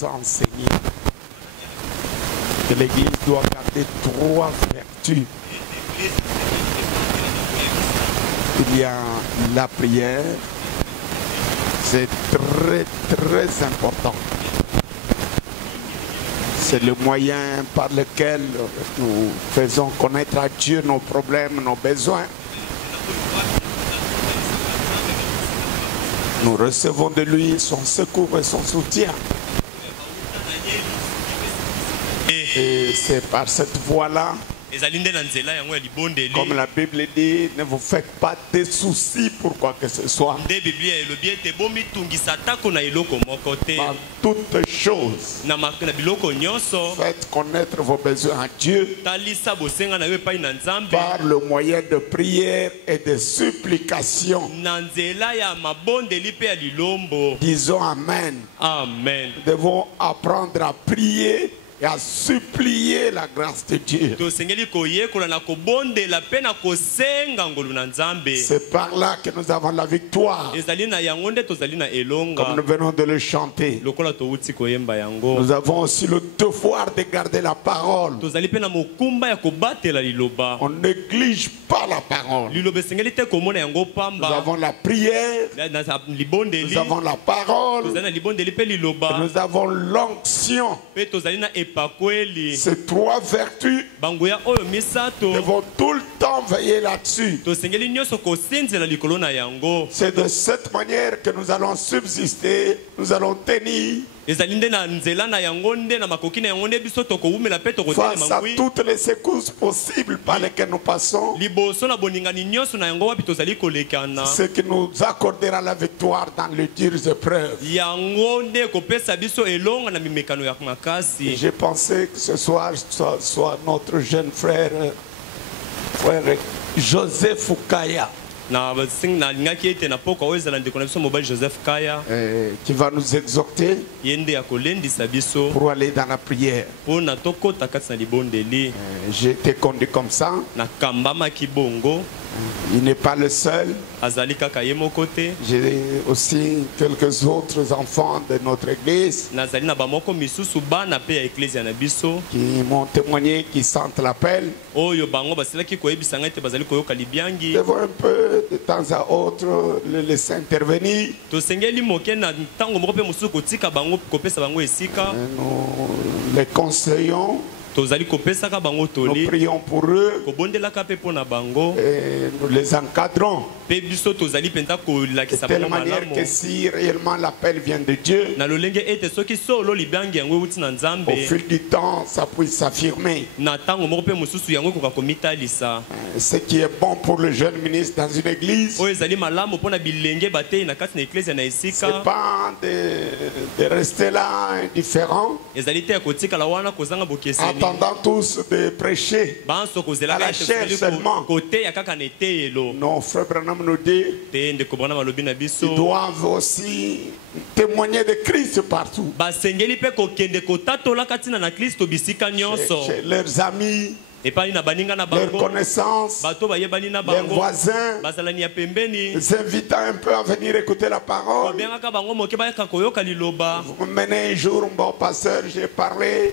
nous a enseigné que l'Église doit garder 3 vertus. Il y a la prière, c'est très très important. C'est le moyen par lequel nous faisons connaître à Dieu nos problèmes, nos besoins. Nous recevons de lui son secours et son soutien. Et c'est par cette voie-là, comme la Bible dit, ne vous faites pas de soucis pour quoi que ce soit. Par toutes choses, faites connaître vos besoins à Dieu par le moyen de prière et de supplication. Disons Amen. Amen. Nous devons apprendre à prier et à supplier la grâce de Dieu. C'est par là que nous avons la victoire. Comme nous venons de le chanter. Nous avons aussi le devoir de garder la parole. On ne néglige pas la parole. Nous avons la prière. Nous avons la parole. Nous avons l'onction. Ces 3 vertus, nous devons tout le temps veiller là-dessus. C'est de cette manière que nous allons subsister, nous allons tenir face à toutes les secousses possibles par lesquelles nous passons, ce qui nous accordera la victoire dans les dures épreuves. J'ai pensé que ce soir soit notre jeune frère Joseph Fukaya, qui va nous exhorter pour aller dans la prière. J'ai été conduit comme ça. Il n'est pas le seul. J'ai aussi quelques autres enfants de notre église qui m'ont témoigné, qui sentent l'appel. Ils devons un peu de temps à autre le laisser intervenir. Nous les conseillons. Nous prions pour eux et nous les encadrons de telle manière que si réellement l'appel vient de Dieu, au fil du temps, ça puisse s'affirmer. Ce qui est bon pour le jeune ministre dans une église, c'est pas de rester là indifférent, attendant tous de prêcher à la chair seulement. Nos frères Branham nous dit, ils doivent aussi témoigner de Christ partout. Chez leurs amis, leurs connaissances, leurs voisins, les invitant un peu à venir écouter la parole. Vous menez un jour, mon pasteur, j'ai parlé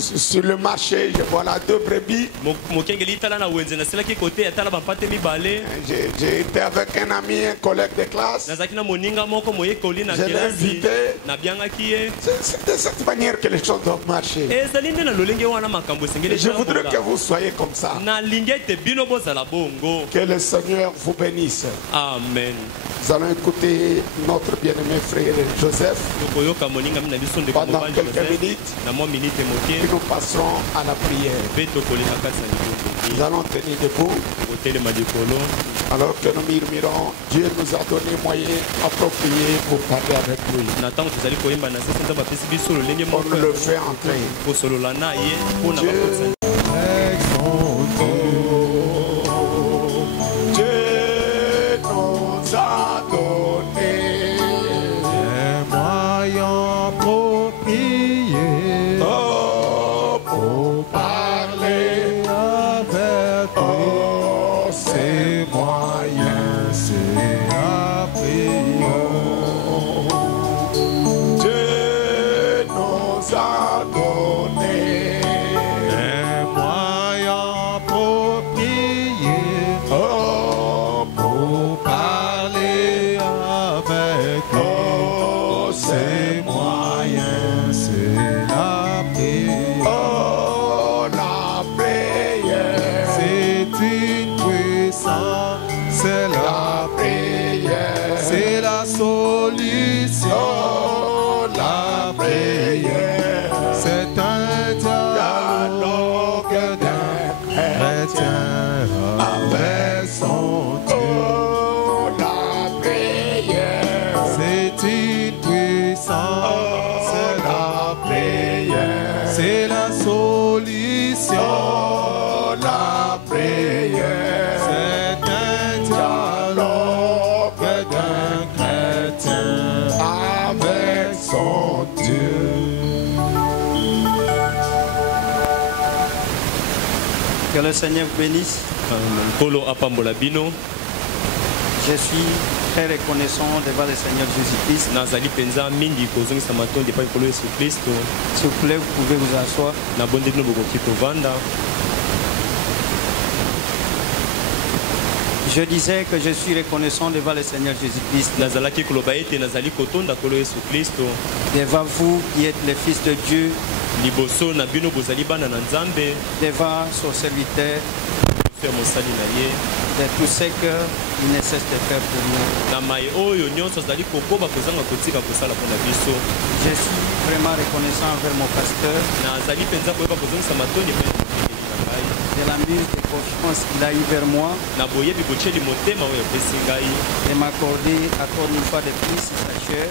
sur le marché, je vois là 2 brebis. J'ai été avec un ami, un collègue de classe. Je l'ai invité. C'est de cette manière que les choses doivent marcher. Je voudrais que vous soyez comme ça. Que le Seigneur vous bénisse. Amen. Nous allons écouter notre bien-aimé frère Joseph pendant quelques minutes. Puis nous passerons à la prière. Nous allons tenir debout alors que nous murmurons. Dieu nous a donné moyen approprié pour parler avec lui. On le fait entrer. Dieu a donné un moyen approprié pour parler avec lui. Ces moyens, c'est la prière. La prière. C'est une puissance, c'est la prière. C'est la solution. La prière. C'est un dialogue d'un chrétien avec son Dieu. La prière. C'est une puissance, c'est la prière. C'est la solution. La prière. C'est un dialogue d'un chrétien avec son Dieu. Que le Seigneur vous bénisse. Je suis très reconnaissant devant le Seigneur Jésus-Christ. S'il vous plaît, vous pouvez vous asseoir. Je disais que je suis reconnaissant devant le Seigneur Jésus-Christ. Devant vous qui êtes les fils de Dieu. Devant son serviteur. De tout ce qu'il ne cesse de faire pour nous. Je suis vraiment reconnaissant envers mon pasteur de la mise de confiance qu'il a eu vers moi, de m'accorder encore une fois de plus sa chair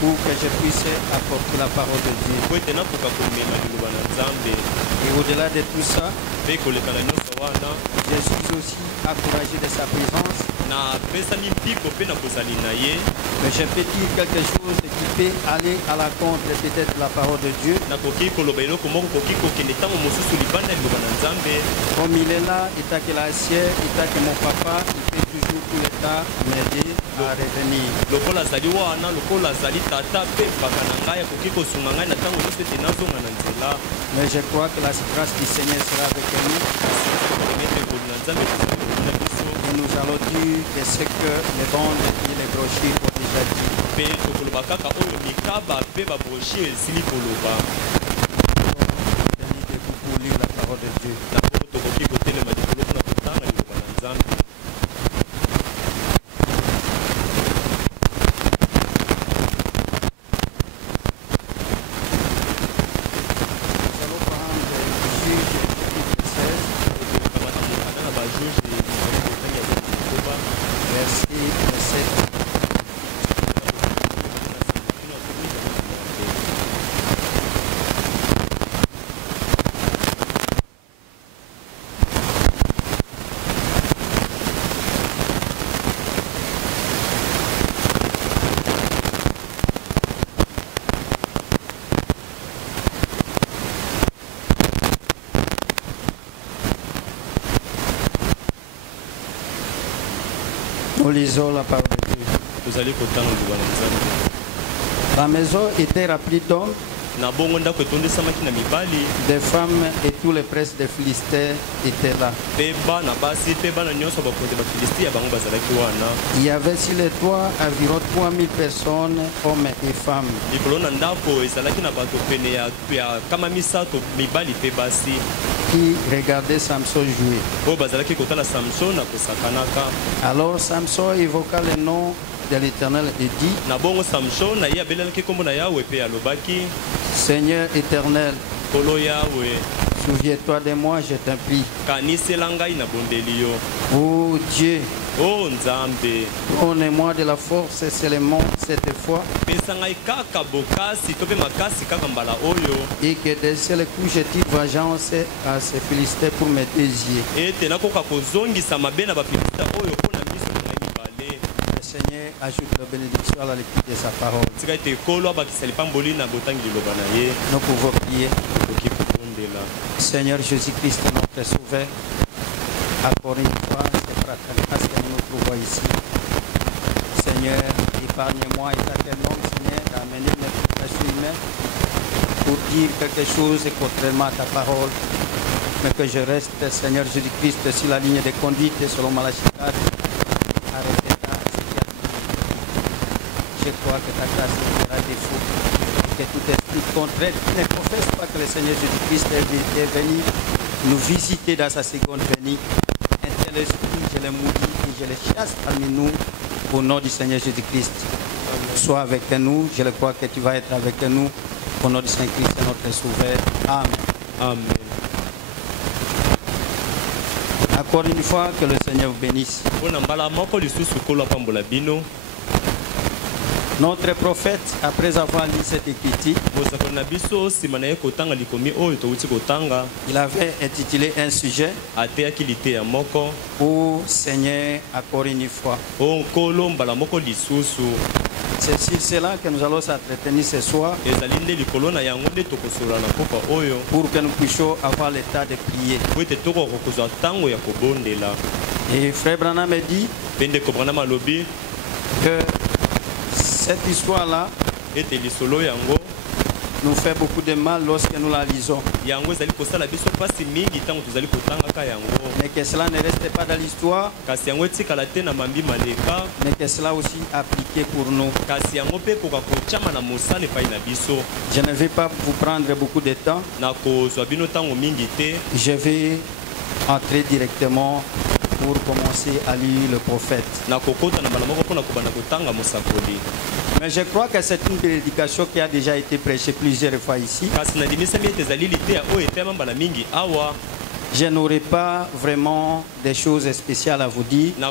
pour que je puisse apporter la parole de Dieu. Et au-delà de tout ça, je suis aussi encouragé de sa présence. Mais je peux dire quelque chose qui peut aller à la contre peut-être la parole de Dieu. Comme il est là, il t'a que la sienne, il t'a que mon papa, il peut toujours tout le temps m'aider à revenir. Mais je crois que la grâce du Seigneur sera avec nous. Et nous allons dire de ce que les bandes et les brochures ont déjà dit. Pour lire la parole de Dieu. Nous lisons la parole de Dieu. La maison était remplie d'hommes, des femmes et tous les princes des Philistins étaient là. Il y avait sur les toits environ 3000 personnes, hommes et femmes. Qui regardaient Samson jouer. Alors Samson évoqua le nom de l'Éternel et dit: Seigneur éternel, souviens-toi de moi, je t'en prie. Oh Dieu, donne-moi de la force seulement cette fois, et que d'un seul coup je tire vengeance à ces Philistins pour mes deux yeux. Seigneur, ajoute la bénédiction à la lecture de sa parole. Nous pouvons prier. Seigneur Jésus-Christ, notre Sauveur, encore une fois, c'est par ta grâce que nous nous trouvons ici. Seigneur, épargne-moi et à quel nom, Seigneur, d'amener une implication humaine pour dire quelque chose contrairement à ta parole, mais que je reste, Seigneur Jésus-Christ, sur la ligne de conduite selon Malachie 4, à répéter ce qui a dit. Je crois que ta grâce fera défaut, que tout esprit contraire qui ne confesse pas que le Seigneur Jésus-Christ est venu nous visiter dans sa seconde venue. Un tel esprit, je le maudis et je le chasse parmi nous au nom du Seigneur Jésus-Christ. Sois avec nous, je le crois que tu vas être avec nous au nom du Saint-Christ, notre Sauveur. Amen. Amen. Encore une fois, que le Seigneur vous bénisse. Notre prophète, après avoir lu cette écriture, il avait intitulé un sujet au Seigneur encore une fois. C'est sur cela que nous allons s'entretenir ce soir pour que nous puissions avoir l'état de prier. Et Frère Branham me dit que cette histoire-là nous fait beaucoup de mal lorsque nous la lisons. Mais que cela ne reste pas dans l'histoire, mais que cela aussi appliqué pour nous. Je ne vais pas vous prendre beaucoup de temps. Je vais entrer directement pour commencer à lire le prophète. Mais je crois que c'est une prédication qui a déjà été prêchée plusieurs fois ici. Je n'aurai pas vraiment des choses spéciales à vous dire, mais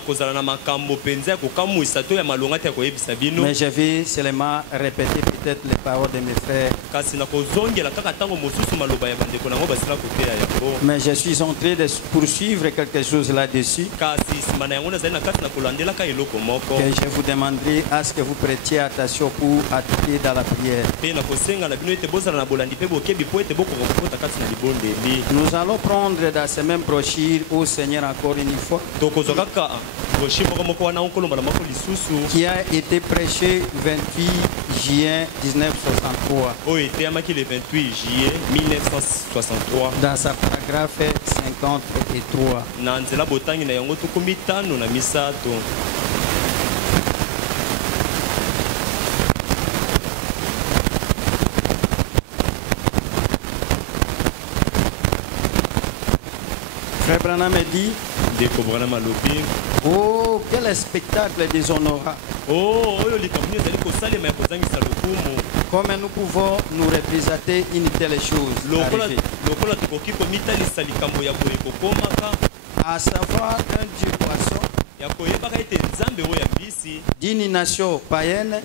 je vais seulement répéter peut-être les paroles de mes frères. Mais je suis en train de poursuivre quelque chose là-dessus, que je vous demanderai à ce que vous prêtiez attention pour appliquer dans la prière. Nous allons prendre dans ces mêmes brochures au Seigneur encore une fois, qui a été prêché 28 juin 1963 dans sa paragraphe 53. Frère Branham me dit, oh, quel spectacle déshonorant. Comment nous pouvons nous représenter une telle chose, à savoir un Dieu poisson d'une nation païenne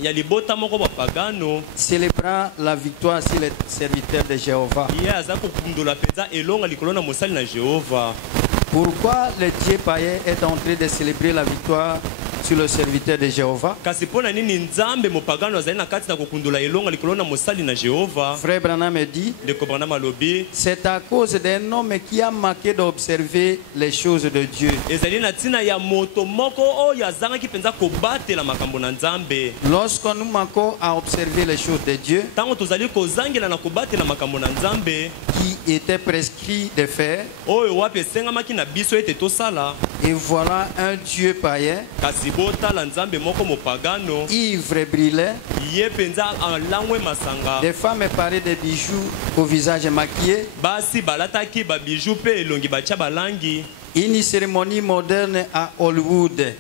célébrant la victoire sur les serviteurs de Jéhovah. Pourquoi le Dieu païen est en train de célébrer la victoire sur le serviteur de Jéhovah? Frère Branham me dit, c'est à cause d'un homme qui a manqué d'observer les choses de Dieu. Lorsque nous manquons à observer les choses de Dieu, qui était prescrit de faire, et voilà un Dieu païen, ivre et brillant, des femmes parées de bijoux au visage maquillé, une cérémonie moderne à Hollywood.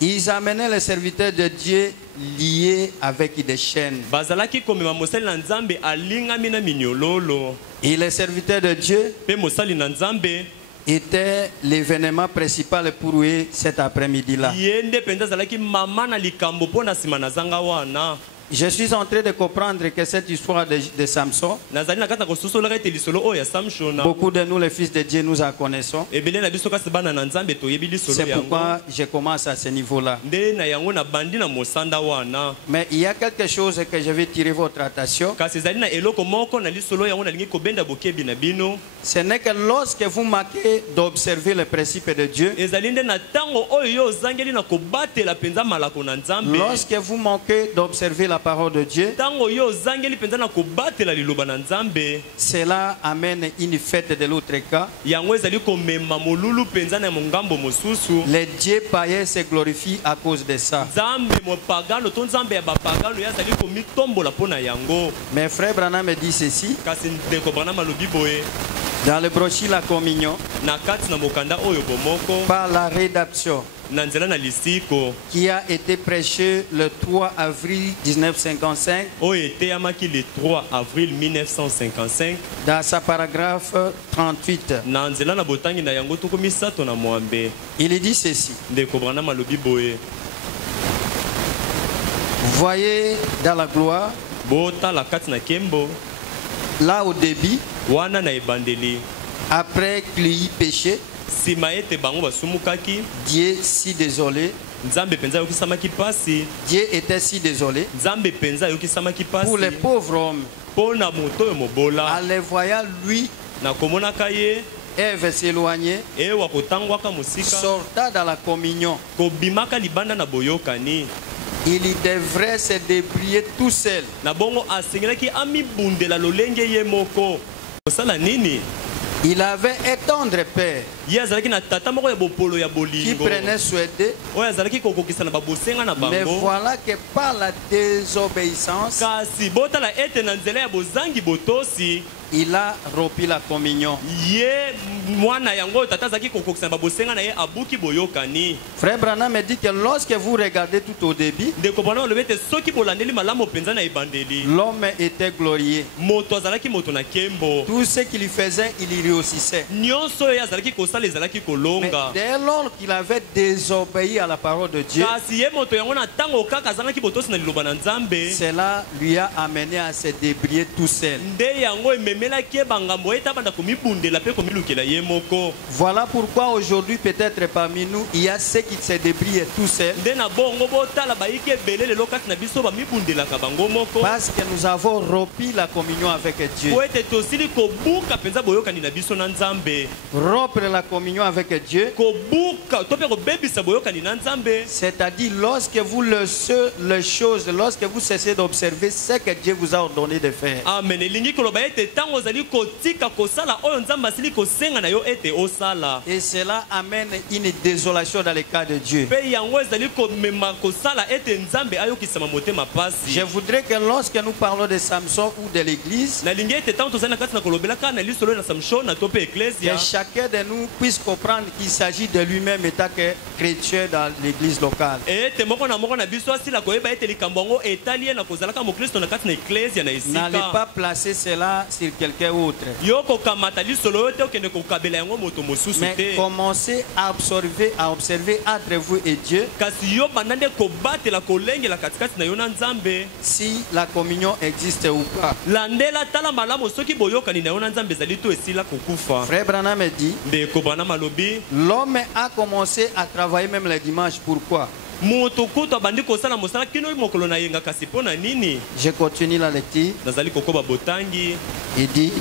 Ils amenaient les serviteurs de Dieu liés avec des chaînes. Et les serviteurs de Dieu était l'événement principal pour eux cet après-midi-là. Je suis en train de comprendre que cette histoire de Samson, beaucoup de nous, les fils de Dieu, nous en connaissons. C'est pourquoi je commence à ce niveau-là. Mais il y a quelque chose que je vais tirer votre attention. Ce n'est que lorsque vous manquez d'observer le principe de Dieu, lorsque vous manquez d'observer la parole de Dieu, cela amène une fête de l'autre cas. Les dieux païens se glorifient à cause de ça. Mes frères Branham me dit ceci. Dans le brochure La Communion, par la rédaction qui a été prêché le 3 avril 1955, dans sa paragraphe 38, il dit ceci. Voyez dans la gloire, là au début, après qu'il y ait péché, Dieu si désolé. Dieu était si désolé pour les pauvres hommes. En les voyant lui, Ève s'éloignait, sortant dans la communion. Il devrait se débrouiller tout seul. Il avait un tendre père qui prenait soin d'eux. Mais voilà que par la désobéissance, il a rompu la communion. Frère Branham me dit que lorsque vous regardez tout au début, l'homme était glorieux. Tout ce qu'il faisait, il y réussissait. Mais dès lors qu'il avait désobéi à la parole de Dieu, cela lui a amené à se débrouiller tout seul. Voilà pourquoi aujourd'hui peut-être parmi nous il y a ceux qui se débrouillent tout seuls, parce que nous avons rompu la communion avec Dieu. Rompre la communion avec Dieu, c'est-à-dire lorsque vous les choses, lorsque vous cessez d'observer ce que Dieu vous a ordonné de faire. Amen. Et cela amène une désolation dans le cas de Dieu. Je voudrais que lorsque nous parlons de Samson ou de l'église, que chacun de nous puisse comprendre qu'il s'agit de lui-même étant que chrétien dans l'église locale. N'allez pas placer cela sur quelqu'un autre, mais commencez à observer entre vous et Dieu si la communion existe ou pas. Frère Branham me dit, l'homme a commencé à travailler même le dimanche. Pourquoi? Je continue la lecture. Il dit,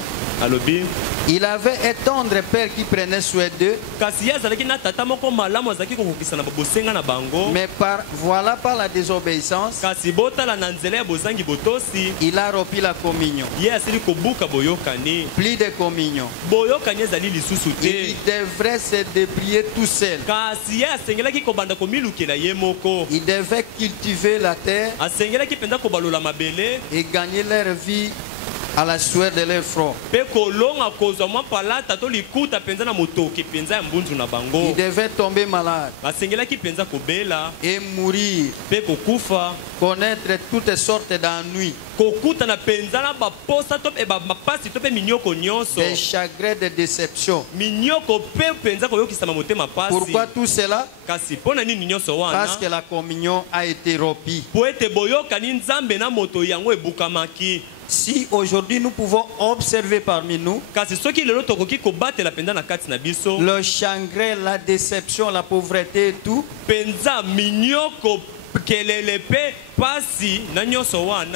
il avait un tendre père qui prenait soin d'eux, mais voilà par la désobéissance, il a rompu la communion. Plus de communion. Il devrait se débrouiller tout seul. Il devait cultiver la terre et gagner leur vie à la sueur de leur front. Ils devaient tomber malades et mourir, connaître toutes sortes d'ennuis, des chagrins, de déceptions. Pourquoi tout cela? Parce que la communion a été rompue. Si aujourd'hui nous pouvons observer parmi nous le chagrin, la déception, la pauvreté et tout,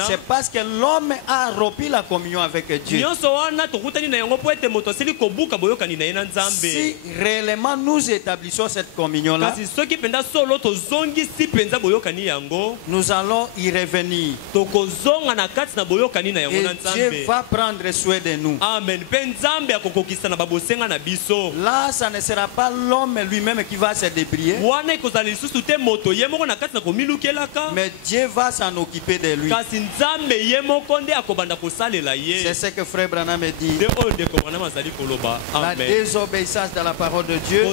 c'est parce que l'homme a rompu la communion avec Dieu. Si réellement nous établissons cette communion-là, nous allons y revenir. Et Dieu va prendre soin de nous. Là, ça ne sera pas l'homme lui-même qui va se débrouiller, mais Dieu va s'en occuper de lui. C'est ce que Frère Branham dit. La désobéissance de la parole de Dieu,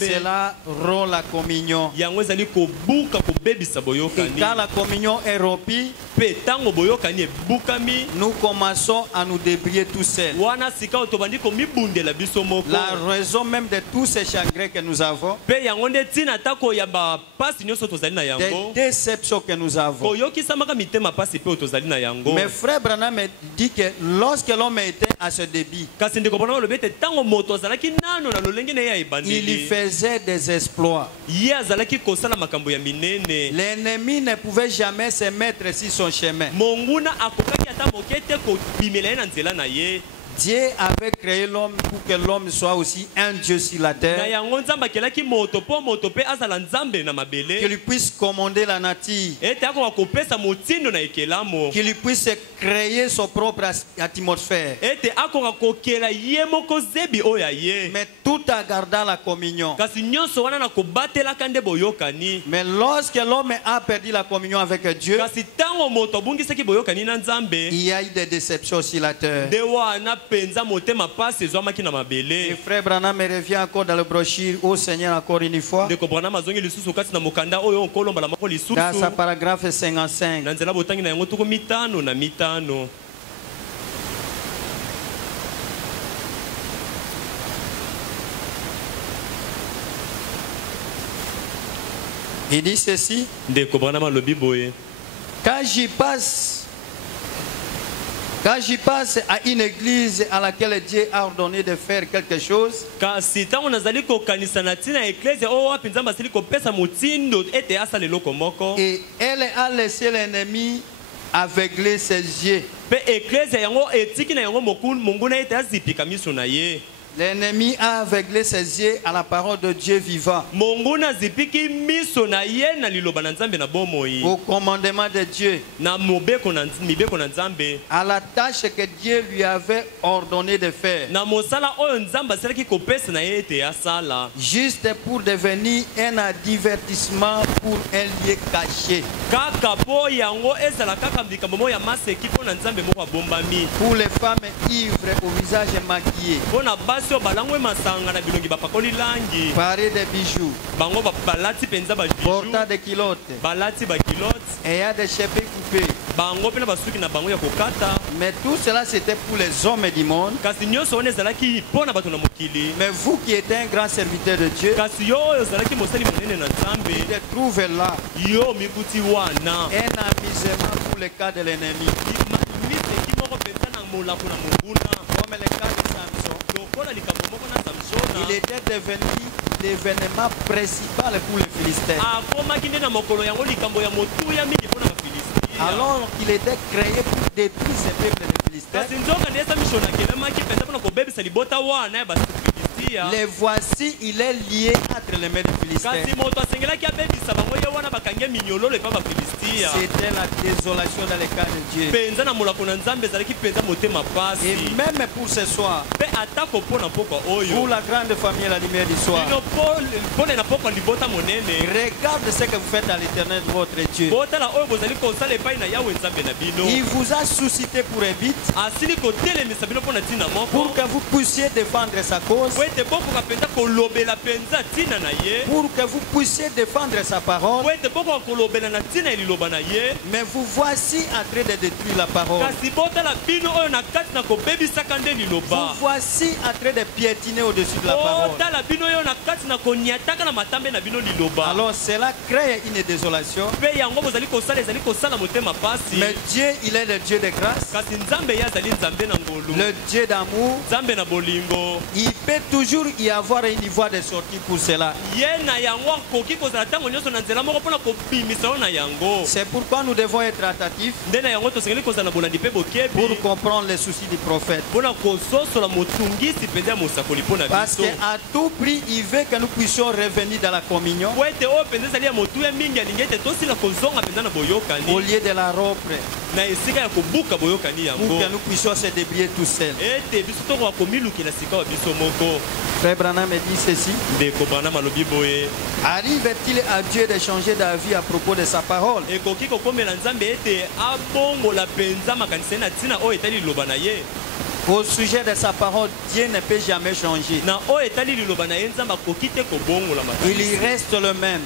cela rompt la communion. Et quand la communion est rompue, nous commençons à nous débrouiller tout seuls. La raison même de tous ces chagrins que nous avons, des déceptions que nous avons. Mais Frère Branham dit que lorsque l'homme était à ce débit, il faisait des exploits. L'ennemi ne pouvait jamais se mettre sur son chemin. Dieu avait créé l'homme pour que l'homme soit aussi un Dieu sur la terre, qu'il lui puisse commander la nature, qu'il lui puisse créer son propre atmosphère, mais tout en gardant la communion. Mais lorsque l'homme a perdu la communion avec Dieu, il y a eu des déceptions sur la terre. Et Frère Branham revient encore dans le brochure au Seigneur encore une fois, dans sa paragraphe 55. Il dit ceci: quand j'y passe à une église à laquelle Dieu a ordonné de faire quelque chose, et elle a laissé l'ennemi aveugler ses yeux. L'ennemi a aveuglé ses yeux à la parole de Dieu vivant, au commandement de Dieu, à la tâche que Dieu lui avait ordonné de faire, juste pour devenir un divertissement pour un lieu caché, pour les femmes ivres au visage maquillé, paré de bijoux, portant des culottes, ayant des cheveux coupés. Mais tout cela c'était pour les hommes du monde. Mais vous qui êtes un grand serviteur de Dieu, il te trouve là un amusement pour le cas de l'ennemi, comme le cas de Samson. Il était devenu l'événement principal pour les Philistins, alors qu'il était créé pour détruire ce peuple des Philistins. Les voici, il est lié entre les mains des Philistins. C'était la désolation dans le cas de Dieu. Et même pour ce soir, pour la grande famille à la lumière du soir, regarde ce que vous faites à l'Éternel votre Dieu. Il vous a suscité pour un but, pour que vous puissiez défendre sa cause, pour que vous puissiez défendre sa parole. Mais vous voici en train de détruire la parole. Vous voici en train de piétiner au-dessus de la parole. Alors cela crée une désolation. Mais Dieu, il est le Dieu de grâce, le Dieu d'amour. Il peut toujours y avoir une voie de sortie pour cela. C'est pourquoi nous devons être attentifs pour comprendre les soucis du prophète. Parce qu'à tout prix, il veut que nous puissions revenir dans la communion au lieu de la rompre, pour que nous puissions se débrouiller tout seuls. Frère Branham me dit ceci: arrive-t-il à Dieu de changer d'avis à propos de sa parole? Au sujet de sa parole, Dieu ne peut jamais changer. Il reste le même.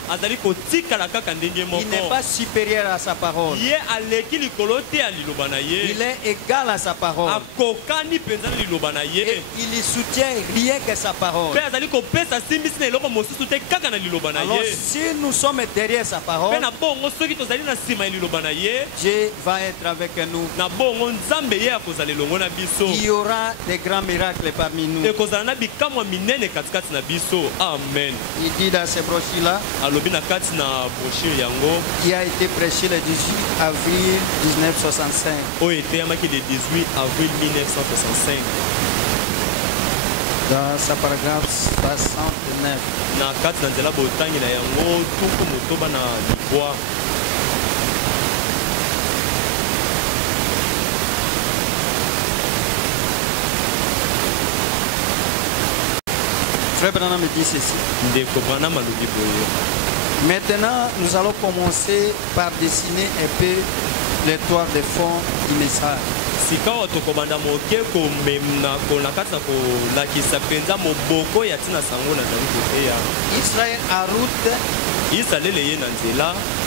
Il n'est pas supérieur à sa parole. Il est égal à sa parole. Et il soutient rien que sa parole. Alors si nous sommes derrière sa parole, Dieu va être avec nous. Il y aura des grands miracles parmi nous. Amen. Il dit dans ces brochures-là, qui a été prêché le 18 avril 1965. Dans sa paragraphe 69. Frère Branham me dit ceci: maintenant, nous allons commencer par dessiner un peu les toits de fond du message. Israël en route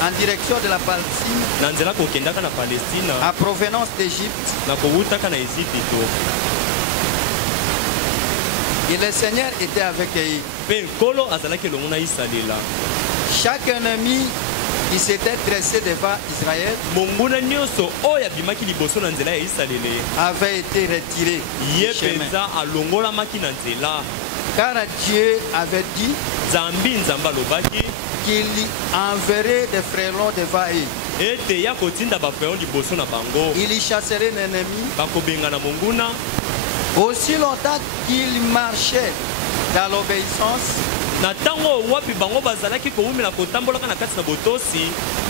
en direction de la Palestine, à provenance d'Égypte. Et le Seigneur était avec eux. Chaque ennemi qui s'était dressé devant Israël avait été retiré du chemin. Car Dieu avait dit qu'il enverrait des frelons devant eux. Il y chasserait l'ennemi. Aussi longtemps qu'il marchait dans l'obéissance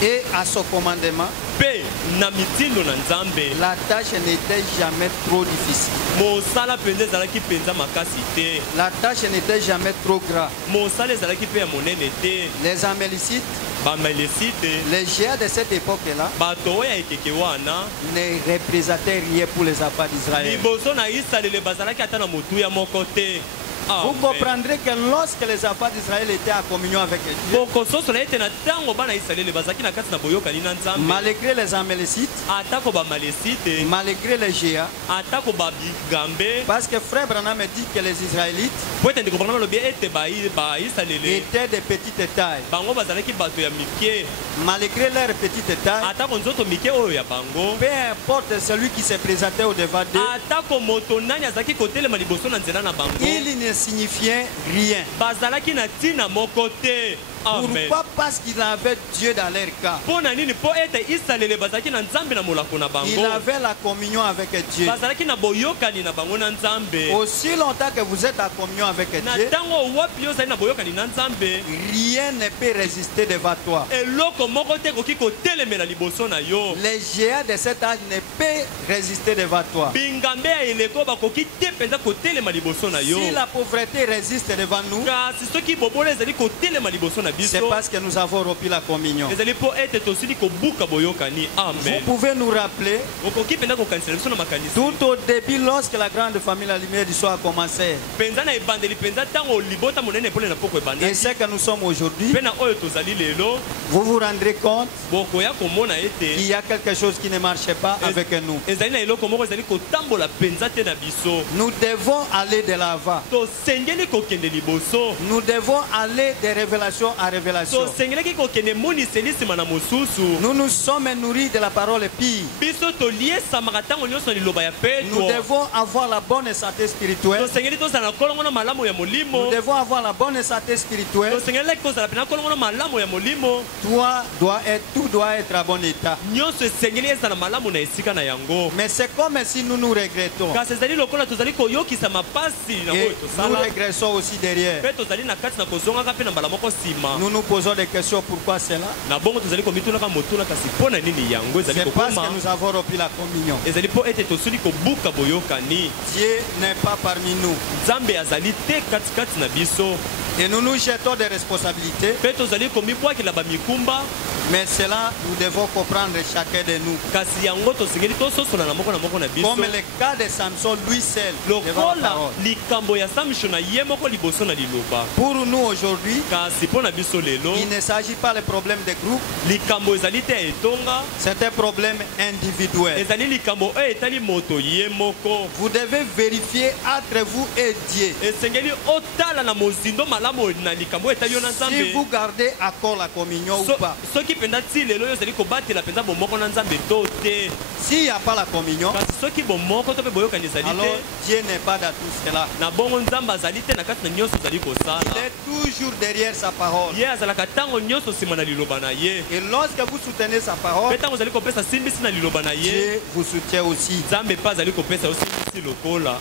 et à son commandement, la tâche n'était jamais trop difficile. La tâche n'était jamais trop grave. Les Amélécites, les géants de cette époque-là, ne représentaient rien pour les affaires d'Israël. Vous comprendrez que lorsque les affaires d'Israël étaient en communion avec Dieu, malgré les Amélécites, malgré les géants, parce que Frère Branham me dit que les Israélites étaient de petite taille. Malgré leur petite taille, peu importe celui qui se présentait au devant d'eux, il ne signifiait rien. Amen. Pourquoi? Parce qu'il avait Dieu dans leur cas. Il avait la communion avec Dieu. Aussi longtemps que vous êtes en communion avec Dieu, rien ne peut résister devant toi. Les géants de cet âge ne peuvent résister devant toi. Si la pauvreté résiste devant nous, c'est parce que nous avons rompu la communion. Vous pouvez nous rappeler, tout au début, lorsque la grande famille La Lumière du Soir a commencé, et ce que nous sommes aujourd'hui, vous vous rendrez compte qu'il y a quelque chose qui ne marchait pas avec nous. Nous devons aller de l'avant. Nous devons aller de révélation à révélation. Nous nous sommes nourris de la parole pire. Nous devons avoir la bonne santé spirituelle. Nous devons avoir la bonne santé spirituelle. Tout doit être à bon état. Mais c'est comme si nous nous regrettons. Et nous régressons aussi derrière. Nous nous posons des questions, pourquoi cela? C'est parce que nous avons rompu la communion. Dieu n'est pas parmi nous. Et nous nous jetons des responsabilités. Mais cela, nous devons comprendre chacun de nous. Comme le cas de Samson, lui seul. Pour nous aujourd'hui, il ne s'agit pas de problème de groupe. C'est un problème individuel. Vous devez vérifier entre vous et Dieu. Si vous gardez encore la communion ou pas. S'il n'y a pas la communion, alors Dieu n'est pas dans tout cela. Il est toujours derrière sa parole. Et lorsque vous soutenez sa parole, Dieu vous soutient aussi.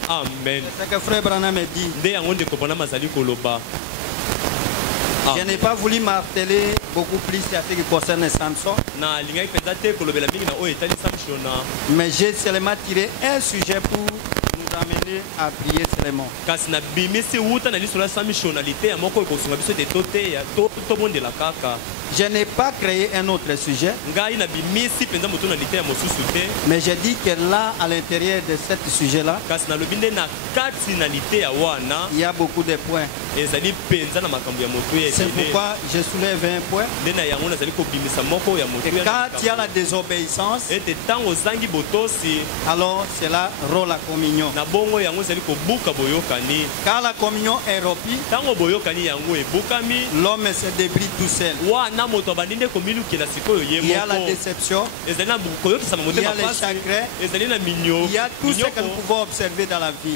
Amen. C'est ce que Frère Branham me dit. Je n'ai pas voulu marteler beaucoup plus à ce qui concerne Samson. Mais j'ai seulement tiré un sujet pour nous amener à prier seulement. Je n'ai pas créé un autre sujet. Mais j'ai dit que là, à l'intérieur de ce sujet-là, il y a beaucoup de points. C'est pourquoi je soulève un point. Et quand il y a la désobéissance, alors cela rend la communion. Quand la communion est rompue, l'homme se débrouille tout seul. Il y a la déception, il y a le chagrin, il y a tout ce que nous pouvons observer dans la vie.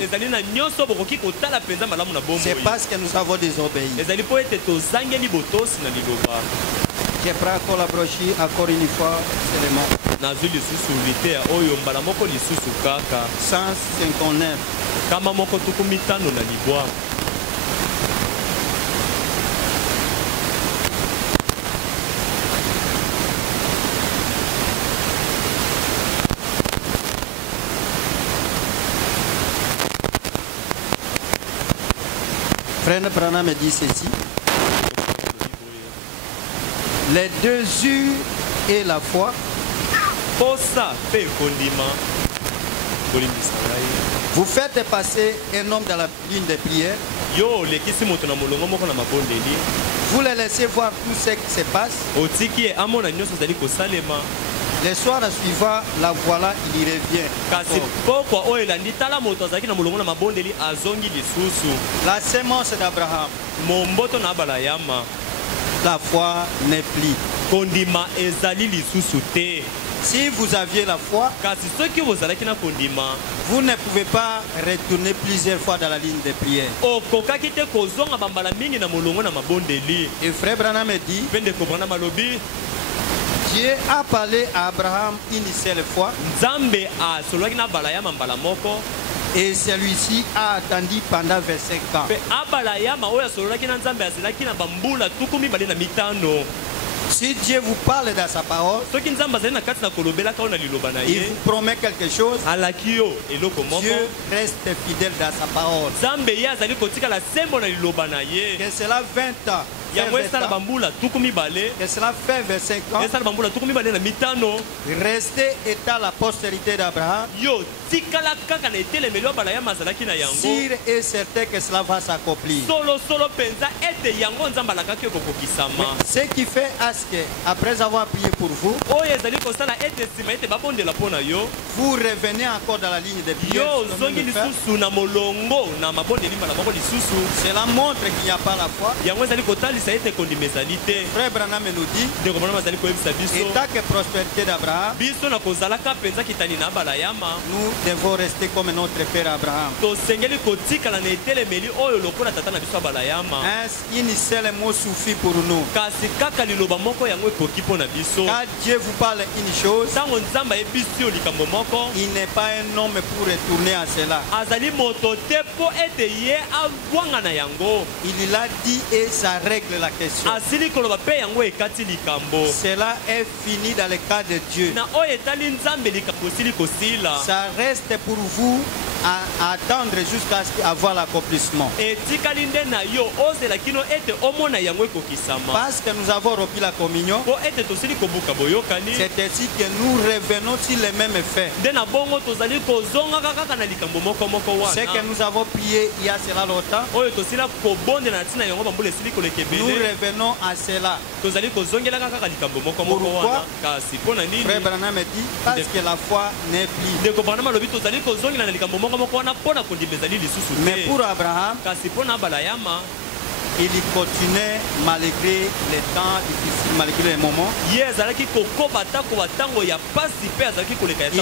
C'est parce que nous avons désobéi. Je prends encore la brochure, encore une fois, seulement. 159. Frère Branham me dit ceci. Les deux yeux et la foi vous faites passer un homme dans la ligne de prière. Vous le laissez voir tout ce qui se passe. Le soir suivant, la voilà, il y revient. La sémence d'Abraham. La foi n'est plus. Si vous aviez la foi, vous ne pouvez pas retourner plusieurs fois dans la ligne de prière. Et frère Branham me dit, Dieu a parlé à Abraham une seule fois. Et celui-ci a attendu pendant 25 ans. Si Dieu vous parle dans sa parole, il vous promet quelque chose, Dieu reste fidèle dans sa parole. Que cela 20 ans, que cela fait 25 ans, restez étant la postérité d'Abraham, sûr et certain que cela va s'accomplir. Ce qui fait à ce que, après avoir prié pour vous, vous revenez encore dans la ligne de prière. Cela montre qu'il n'y a pas la foi. Frère Branham nous dit, état que prospérité d'Abraham, nous devons rester comme notre père Abraham. Un seul mot suffit pour nous. Quand Dieu vous parle une chose, il n'est pas un homme pour retourner à cela. Il l'a dit et ça règle la question. Cela est fini dans le cas de Dieu. Ça reste pour vous à attendre jusqu'à avoir l'accomplissement. Parce que nous avons repris la communion, c'est ainsi que nous revenons sur les mêmes faits. Ce que nous avons prié il y a cela longtemps, nous revenons à cela. Pourquoi? Frère Branham dit, parce que la foi n'est plus. Mais pour Abraham, il continuait malgré les temps difficiles, malgré les moments. Il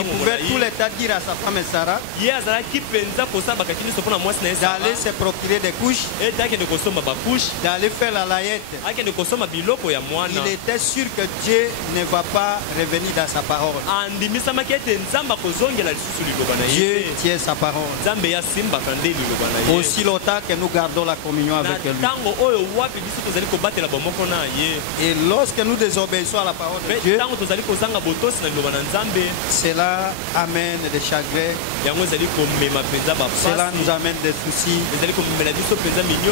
pouvait tout le temps dire à sa femme Sarah d'aller se procurer des couches, d'aller faire la layette. Il était sûr que Dieu ne va pas revenir dans sa parole. Dieu tient sa parole. Aussi longtemps que nous gardons la communion avec lui. Et lorsque nous désobéissons à la parole de Dieu, cela amène des chagrins, cela nous amène des soucis,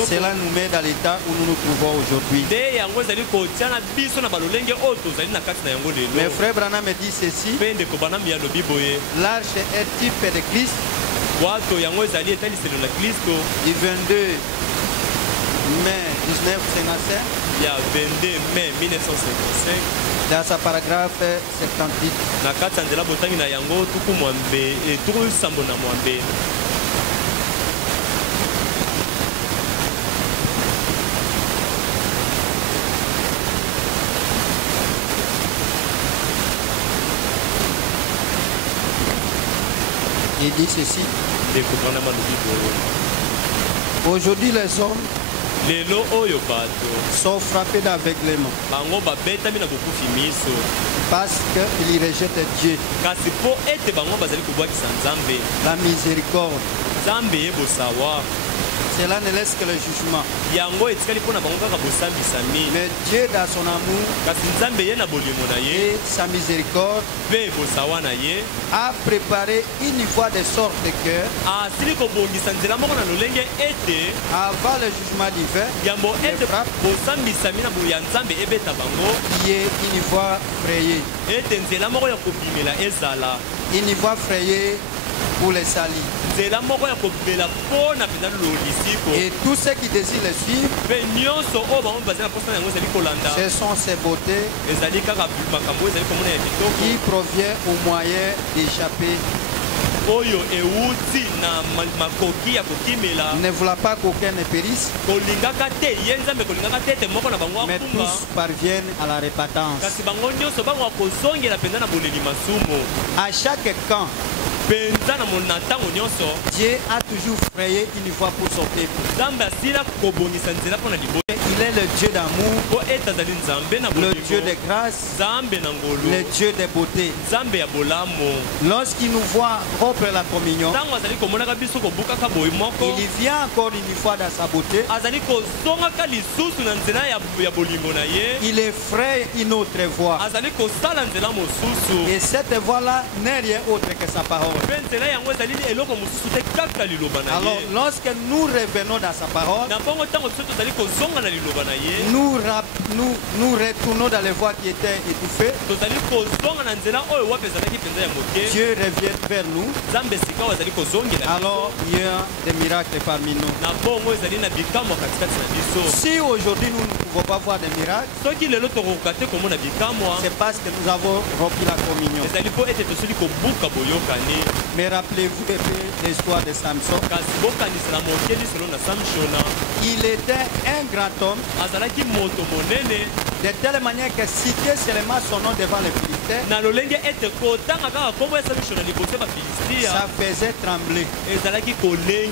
cela nous met dans l'état où nous nous trouvons aujourd'hui. Mais frère Branham me dit ceci, l'arche est type de Christ. Du 22 mai 1955, il y a 22 mai 1955, dans sa paragraphe 78, il dit ceci. Aujourd'hui les hommes sont frappés d'aveuglement parce qu'ils rejettent Dieu, la miséricorde. Cela ne laisse que le jugement. Mais Dieu dans son amour et sa miséricorde a préparé une voie de sorte que avant le jugement divin, il y ait une voie frayée. Une voie frayée pour les salis. Et tous ceux qui désirent le suivre, ce sont ces beautés qui proviennent au moyen d'échapper ne voulant pas qu'aucun ne périsse, mais tous parviennent à la repentance. À chaque camp, Dieu a toujours frayé une voie pour son peuple. Il est le Dieu d'amour, le Dieu de grâce, le Dieu de beauté. Lorsqu'il nous voit rompre la communion, il vient encore une fois dans sa beauté. Il effraie une autre voie. Et cette voie-là n'est rien autre que sa parole. Alors, lorsque nous revenons dans sa parole, nous retournons dans les voies qui étaient étouffées. Dieu revient vers nous. Alors, il y a des miracles parmi nous. Si aujourd'hui nous ne pouvons pas voir des miracles, c'est parce que nous avons rompu la communion. Mais rappelez-vous l'histoire de Samson. Il était un grand homme, de telle manière que citer seulement son nom devant les Philistins, ça faisait trembler. Mais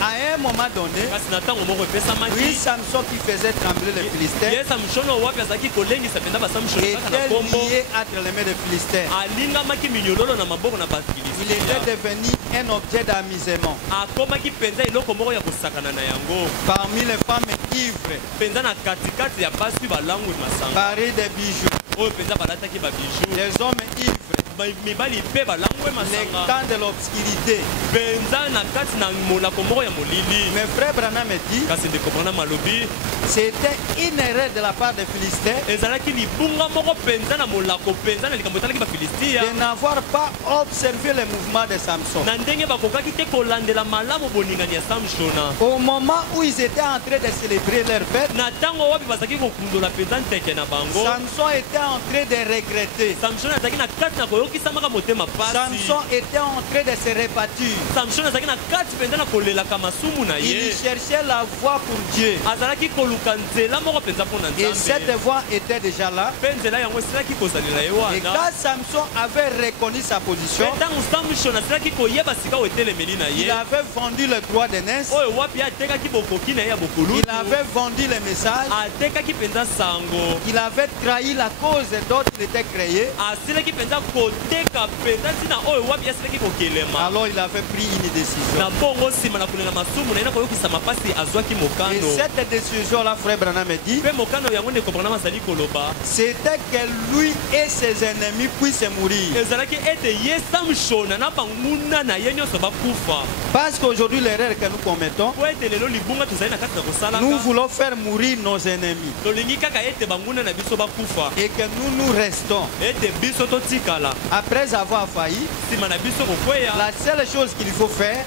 à un moment donné, oui, Samson qui faisait trembler les Philistins était lié entre les mains des Philistins. Il était devenu un objet d'amusement parmi les femmes ivres, parées de bijoux, les hommes ivres, les temps de l'obscurité. Mes frères Branham me dit, c'était une erreur de la part des Philistins de n'avoir pas observé le mouvement de Samson. Au moment où ils étaient en train de célébrer leur fête, Samson était en train de regretter. Samson était en train de se répartir. Il cherchait la voie pour Dieu. Et cette voie était déjà là. Et quand Samson avait reconnu sa position, il avait vendu le droit d'aînesse. Il avait vendu les messages. Il avait trahi la cause dont il était créé. Alors il avait pris une décision. Et cette décision-là, frère Branham me dit, c'était que lui et ses ennemis puissent mourir. Parce qu'aujourd'hui, l'erreur que nous commettons, nous voulons faire mourir nos ennemis et que nous restons. Après avoir failli, la seule chose qu'il faut faire,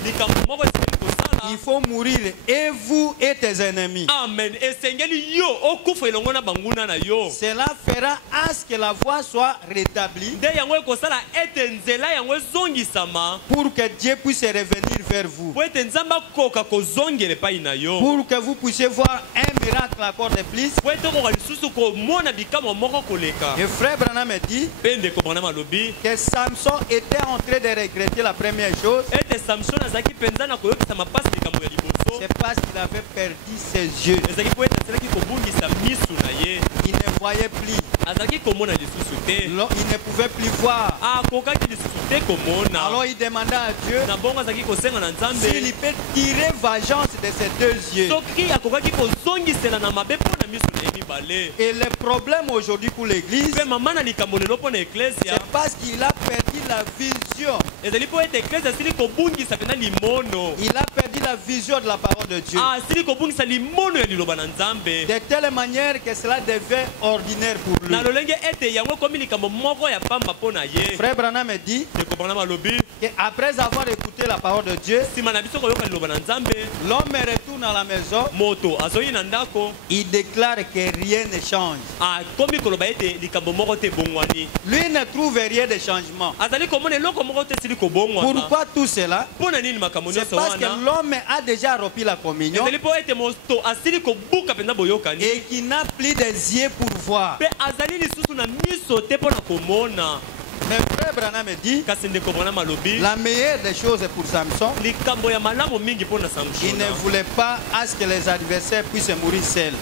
il faut mourir, et vous et tes ennemis. Amen. Cela fera à ce que la voie soit rétablie, pour que Dieu puisse revenir vers vous, pour que vous puissiez voir un miracle encore de plus. Et frère Branham me dit que Samson était en train de regretter la première chose, c'est parce qu'il avait perdu ses yeux. Il ne voyait plus. Il ne pouvait plus voir. Alors il demanda à Dieu s'il peut tirer vengeance de ses deux yeux. Et le problème aujourd'hui pour l'église, c'est parce qu'il a perdu la vision. Il a perdu la vision de la parole de Dieu. De telle manière que cela devient ordinaire pour lui. Frère Branham me dit Après avoir écouté la parole de Dieu, l'homme retourne à la maison. Il déclare que rien ne change. Lui ne trouve rien de changement. Pourquoi tout cela? C'est parce que l'homme a déjà rempli la communion et qu'il n'a plus des yeux pour voir. Mais frère Branham dit la meilleure des choses pour Samson, il ne voulait pas à ce que les adversaires puissent mourir seuls.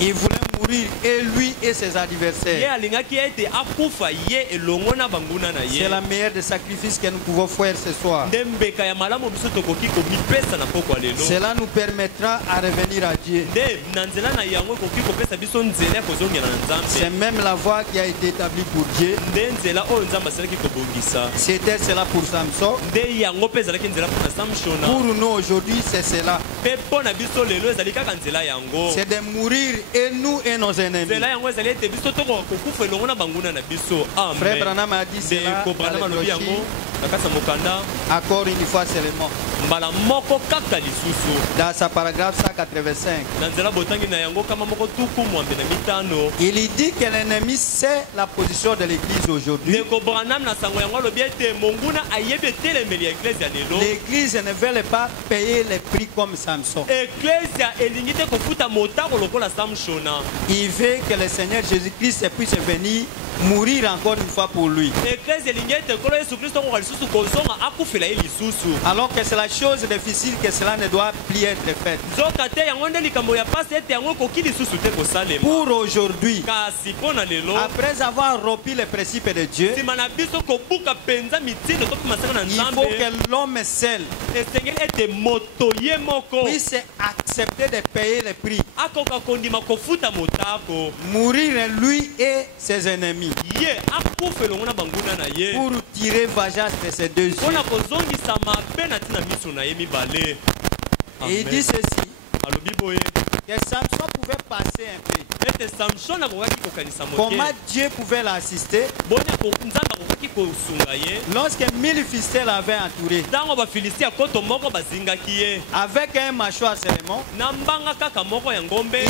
Il voulait mourir et lui et ses adversaires. C'est la meilleure des sacrifices que nous pouvons faire ce soir. Cela nous permettra à revenir à Dieu. C'est même la voie qui a été établie pour Dieu. C'était cela pour Samson. Pour nous aujourd'hui, c'est cela. C'est de mourir et nous et nos ennemis. Frère Branham a dit cela encore une fois seulement. Dans sa paragraphe 185, il dit que l'ennemi sait la position de l'église aujourd'hui. L'église ne veut pas payer les prix comme Samson. Il veut que le Seigneur Jésus-Christ puisse venir mourir encore une fois pour lui. Alors que c'est la chose difficile que cela ne doit plus être fait. Pour aujourd'hui, après avoir rompu les principes de Dieu, il faut que l'homme seul puisse accepter de payer le prix. Mourir lui et ses ennemis. Pour tirer vengeance de ces deux yeux. Et il dit ceci, que Samson pouvait passer un peu. Comment Dieu pouvait l'assister? Lorsque 1000 Philistins l'avaient entouré, avec un mâchoire seulement,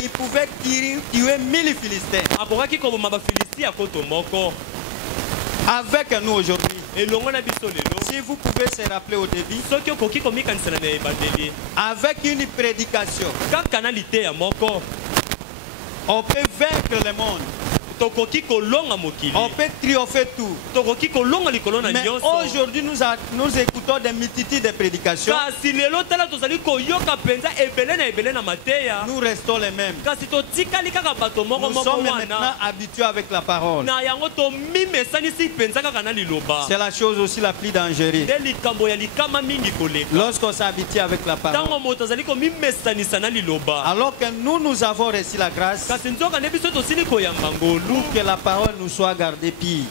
il pouvait tuer 1000 Philistins. Avec nous aujourd'hui, si vous pouvez se rappeler au début, avec une prédication, on peut vaincre le monde. On peut triompher tout. Mais aujourd'hui, nous écoutons des multitudes de prédications. Nous restons les mêmes. Nous sommes maintenant habitués avec la parole. C'est la chose aussi la plus dangereuse. Lorsqu'on s'habitue avec la parole. Alors que nous avons reçu la grâce. Pour que la parole nous soit gardée pire.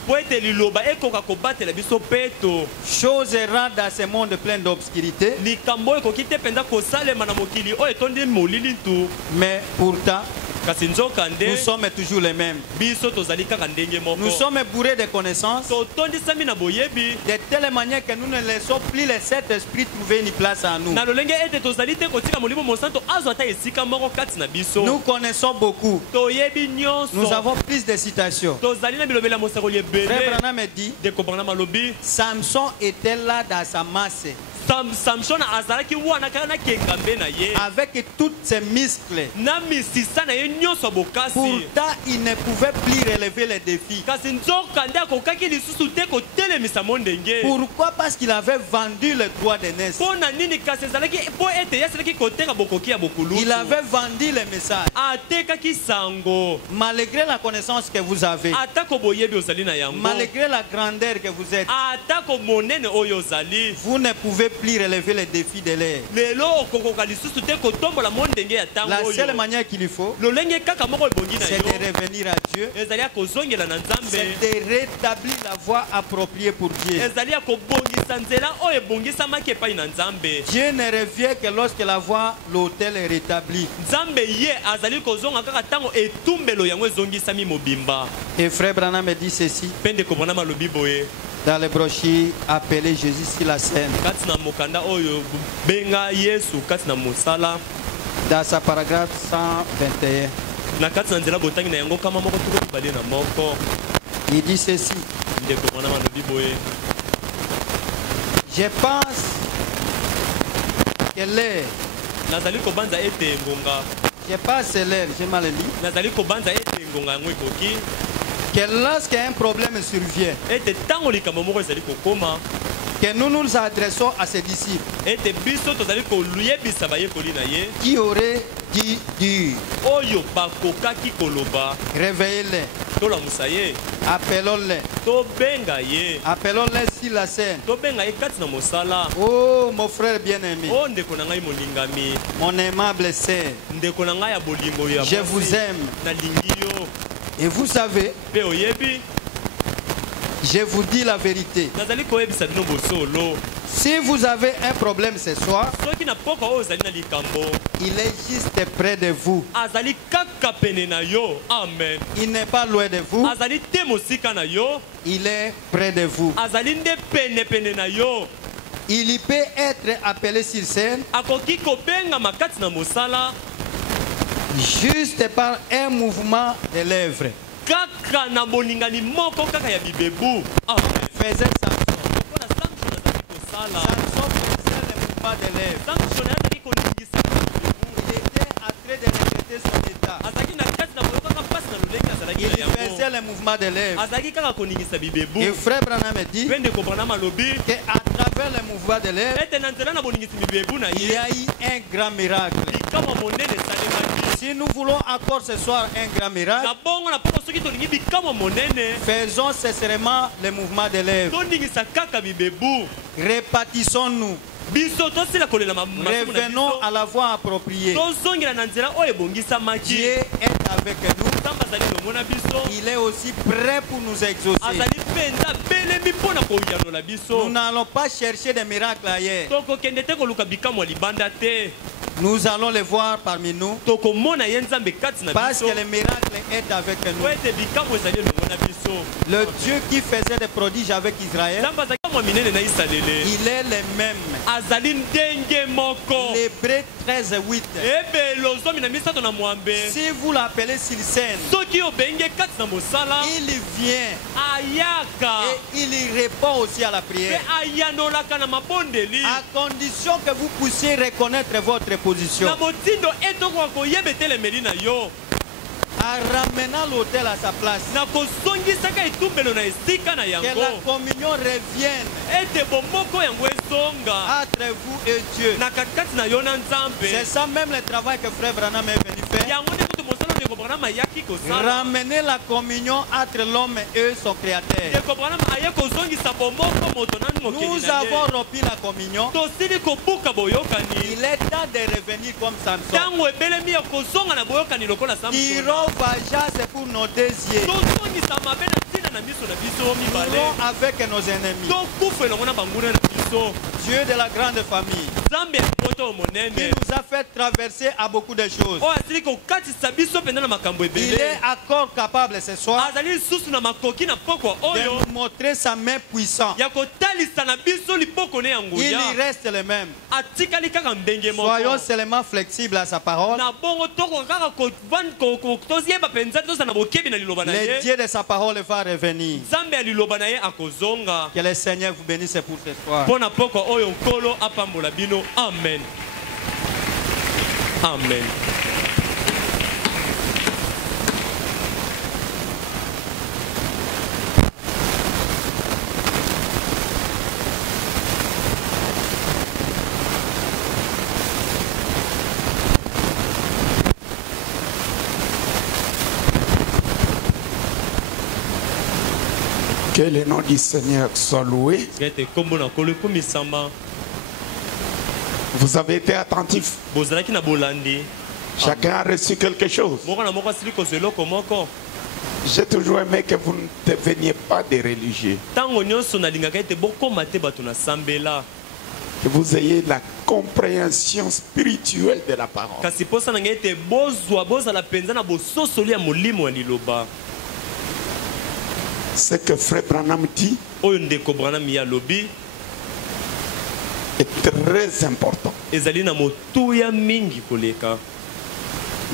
Chose rare dans ce monde plein d'obscurité. Mais pourtant, nous sommes toujours les mêmes. Nous sommes bourrés de connaissances de telle manière que nous ne laissons plus les sept esprits trouver une place en nous. Nous connaissons beaucoup. Nous avons plus de citations. Frère Branham dit, Samson était là dans sa masse. Avec toutes ses muscles. Pourtant, il ne pouvait plus relever les défis. Pourquoi? Parce qu'il avait vendu le droit d'aînesse. Il avait vendu le message. Malgré la connaissance que vous avez, malgré la grandeur que vous êtes, vous ne pouvez plus relever les défis de l'air. La seule manière qu'il lui faut, c'est de revenir à Dieu, c'est de rétablir la voie appropriée pour Dieu. Dieu ne revient que lorsque la voie, l'autel est rétabli. Et frère Branham me dit ceci dans les brochures appelées Jésus sur la scène. Dans sa paragraphe 121. Il dit ceci. Je pense que l'air. Je pense l'air, j'ai mal lu. Que lorsqu'un problème survient, que nous nous adressons à ses disciples qui auraient dit réveillez-les, appelons-les sur la scène. Oh mon frère bien-aimé, mon aimable sœur, je vous aime. Et vous savez, je vous dis la vérité. Si vous avez un problème ce soir, il est juste près de vous. Il n'est pas loin de vous. Il est près de vous. Il peut être appelé sur scène juste par un mouvement de lèvres. Faisait Samson faisait le mouvement de lèvres. Il était en train de rejeter son état. Il faisait le mouvement de lèvres. Et frère Branham me dit qu'à travers le mouvement de lèvres, il y a eu un grand miracle. Si nous voulons encore ce soir un grand miracle, faisons sincèrement le mouvement de lèvres. Répatissons-nous. Revenons à la voie appropriée. Dieu est avec nous. Il est aussi prêt pour nous exaucer. Nous n'allons pas chercher des miracles ailleurs. Nous allons les voir parmi nous parce que le miracle est avec nous. Le Dieu qui faisait des prodiges avec Israël, il est le même. L'Hébreu 13:8. Si vous l'appelez sur scène, il vient et il répond aussi à la prière, à condition que vous puissiez reconnaître votre position. En ramenant l'autel à sa place, que la communion revienne entre vous et Dieu. C'est ça même le travail que frère Branham est venu faire. Ramener la communion entre l'homme et son créateur. Nous avons rompu la communion. Il est temps de revenir comme Samson. Tirons vengeance pour nos désirs. Mourons avec nos ennemis. Dieu de la grande famille, qui nous a fait traverser à beaucoup de choses, il est encore capable ce soir de nous montrer sa main puissante. Il y reste le même. Soyons seulement flexibles à sa parole. Le Dieu de sa parole va revenir. Que le Seigneur vous bénisse pour ce soir. Amen. Amen. Que le nom du Seigneur soit loué. Vous avez été attentifs. Chacun a reçu quelque chose. J'ai toujours aimé que vous ne deveniez pas des religieux. Que vous ayez la compréhension spirituelle de la parole. Ce que Frère Branham dit est très important.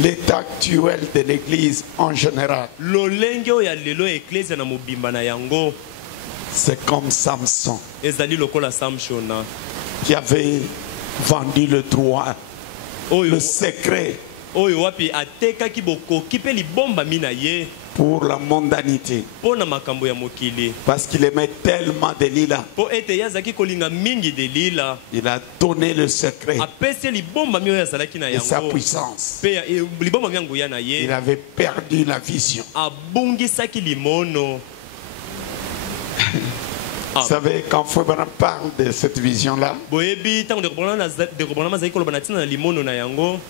L'état actuel de l'Église en général, c'est comme Samson qui avait vendu le droit, le secret pour la mondanité, parce qu'il aimait tellement Delilah. Il a donné le secret et sa puissance. Il avait perdu la vision. Vous savez, quand Frère Branham parle de cette vision-là,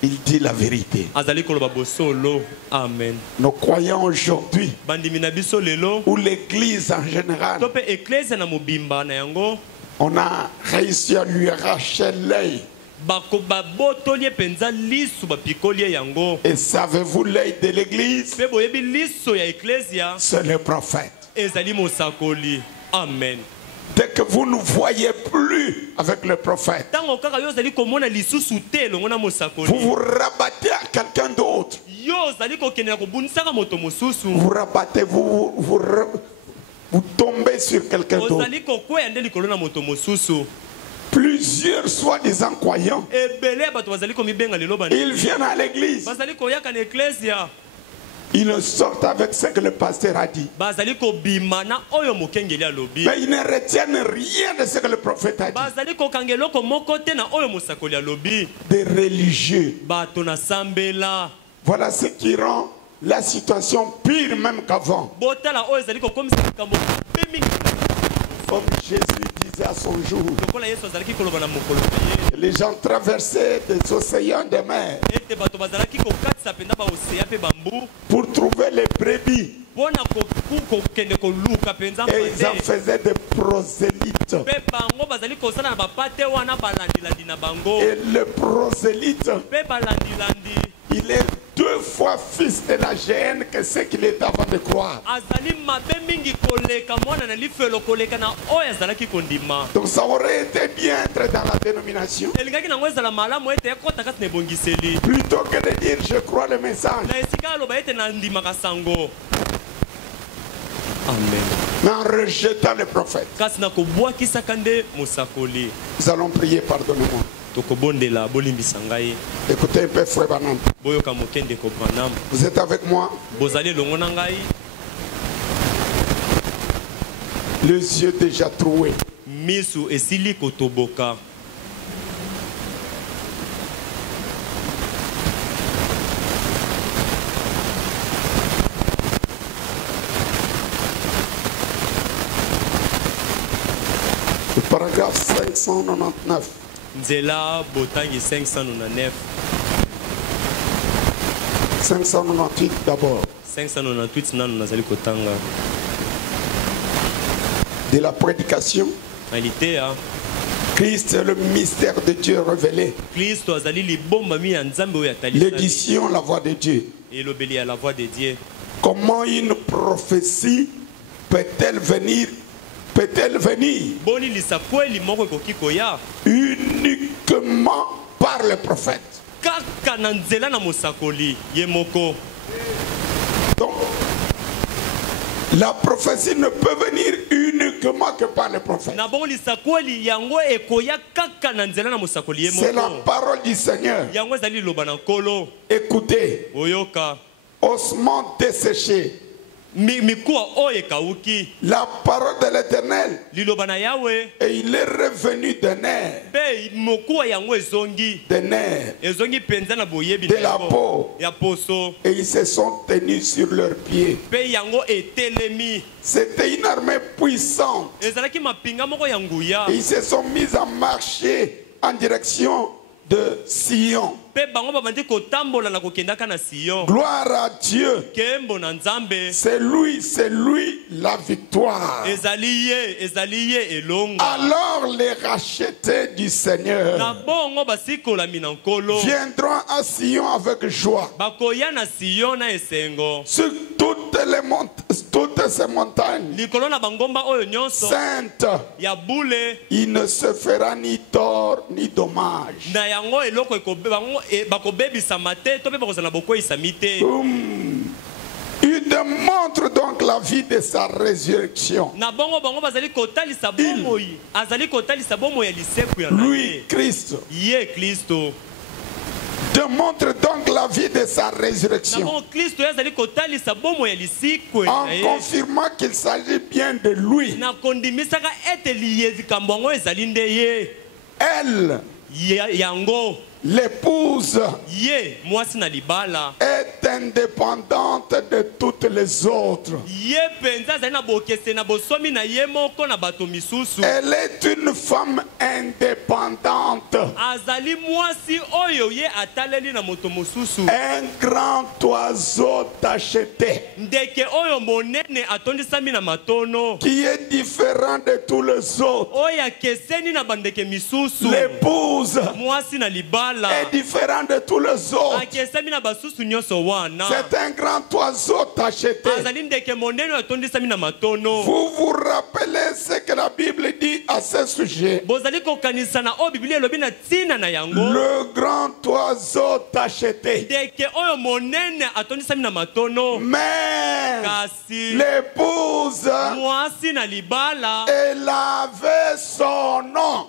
il dit la vérité. Amen. Nos croyants aujourd'hui, ou l'Église en général, on a réussi à lui arracher l'œil. Et savez-vous l'œil de l'Église? C'est le prophète. Amen. Dès que vous ne voyez plus avec le prophète, vous vous rabattez à quelqu'un d'autre. Vous rabattez, vous tombez sur quelqu'un d'autre. Plusieurs soi-disant croyants, ils viennent à l'église. Ils sortent avec ce que le pasteur a dit. Mais ils ne retiennent rien de ce que le prophète a dit. Des religieux. Voilà ce qui rend la situation pire même qu'avant. Comme Jésus disait à son jour, les gens traversaient des océans de mer pour trouver les brebis. Et ils en faisaient des prosélytes. Et le prosélyte, il est 2 fois fils de la géhenne que ce qu'il est avant de croire. Donc ça aurait été bien être dans la dénomination, plutôt que de dire je crois le message. Amen. Mais en rejetant le prophète. Nous allons prier, pardonnez-moi. Écoutez un peu Frère Branham. Vous êtes avec moi? Les yeux déjà troués. Le paragraphe 599. Nzela Botangi 599. 598 d'abord. 598 nanu nazali kotanga. De la prédication. Christ est le mystère de Dieu révélé. L'édition, la voix de Dieu. Comment une prophétie peut-elle venir? Uniquement par le prophète. Donc, la prophétie ne peut venir uniquement que par le prophète. C'est la parole du Seigneur. Écoutez, ossements desséchés. La parole de l'Éternel, et il est revenu des nerfs, de la peau, et ils se sont tenus sur leurs pieds. C'était une armée puissante, et ils se sont mis à marcher en direction de Sion. Gloire à Dieu. C'est lui la victoire. Alors les rachetés du Seigneur viendront à Sion avec joie. Sur toutes ces montagnes saintes, il ne se fera ni tort ni dommage. Il démontre donc la vie de sa résurrection. Lui, Christ, démontre donc la vie de sa résurrection en confirmant qu'il s'agit bien de lui. Elle, l'épouse, est indépendante de toutes les autres. Elle est une femme indépendante. Un grand oiseau tacheté qui est différent de tous les autres. L'épouse est différent de tous les autres. C'est un grand oiseau tacheté. Vous vous rappelez ce que la Bible dit à ce sujet? Le grand oiseau tacheté. Mais l'épouse, elle avait son nom.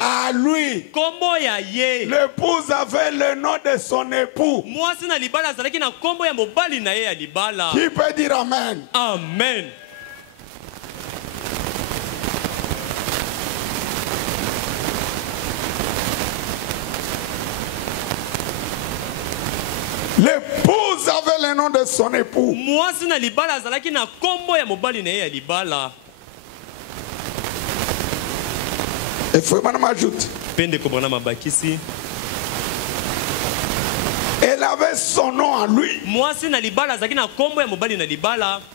À lui, l'épouse avait le nom de son époux. Qui peut dire amen? Amen. L'épouse avait le nom de son époux. Et Frère m'ajoute. Elle avait son nom à lui.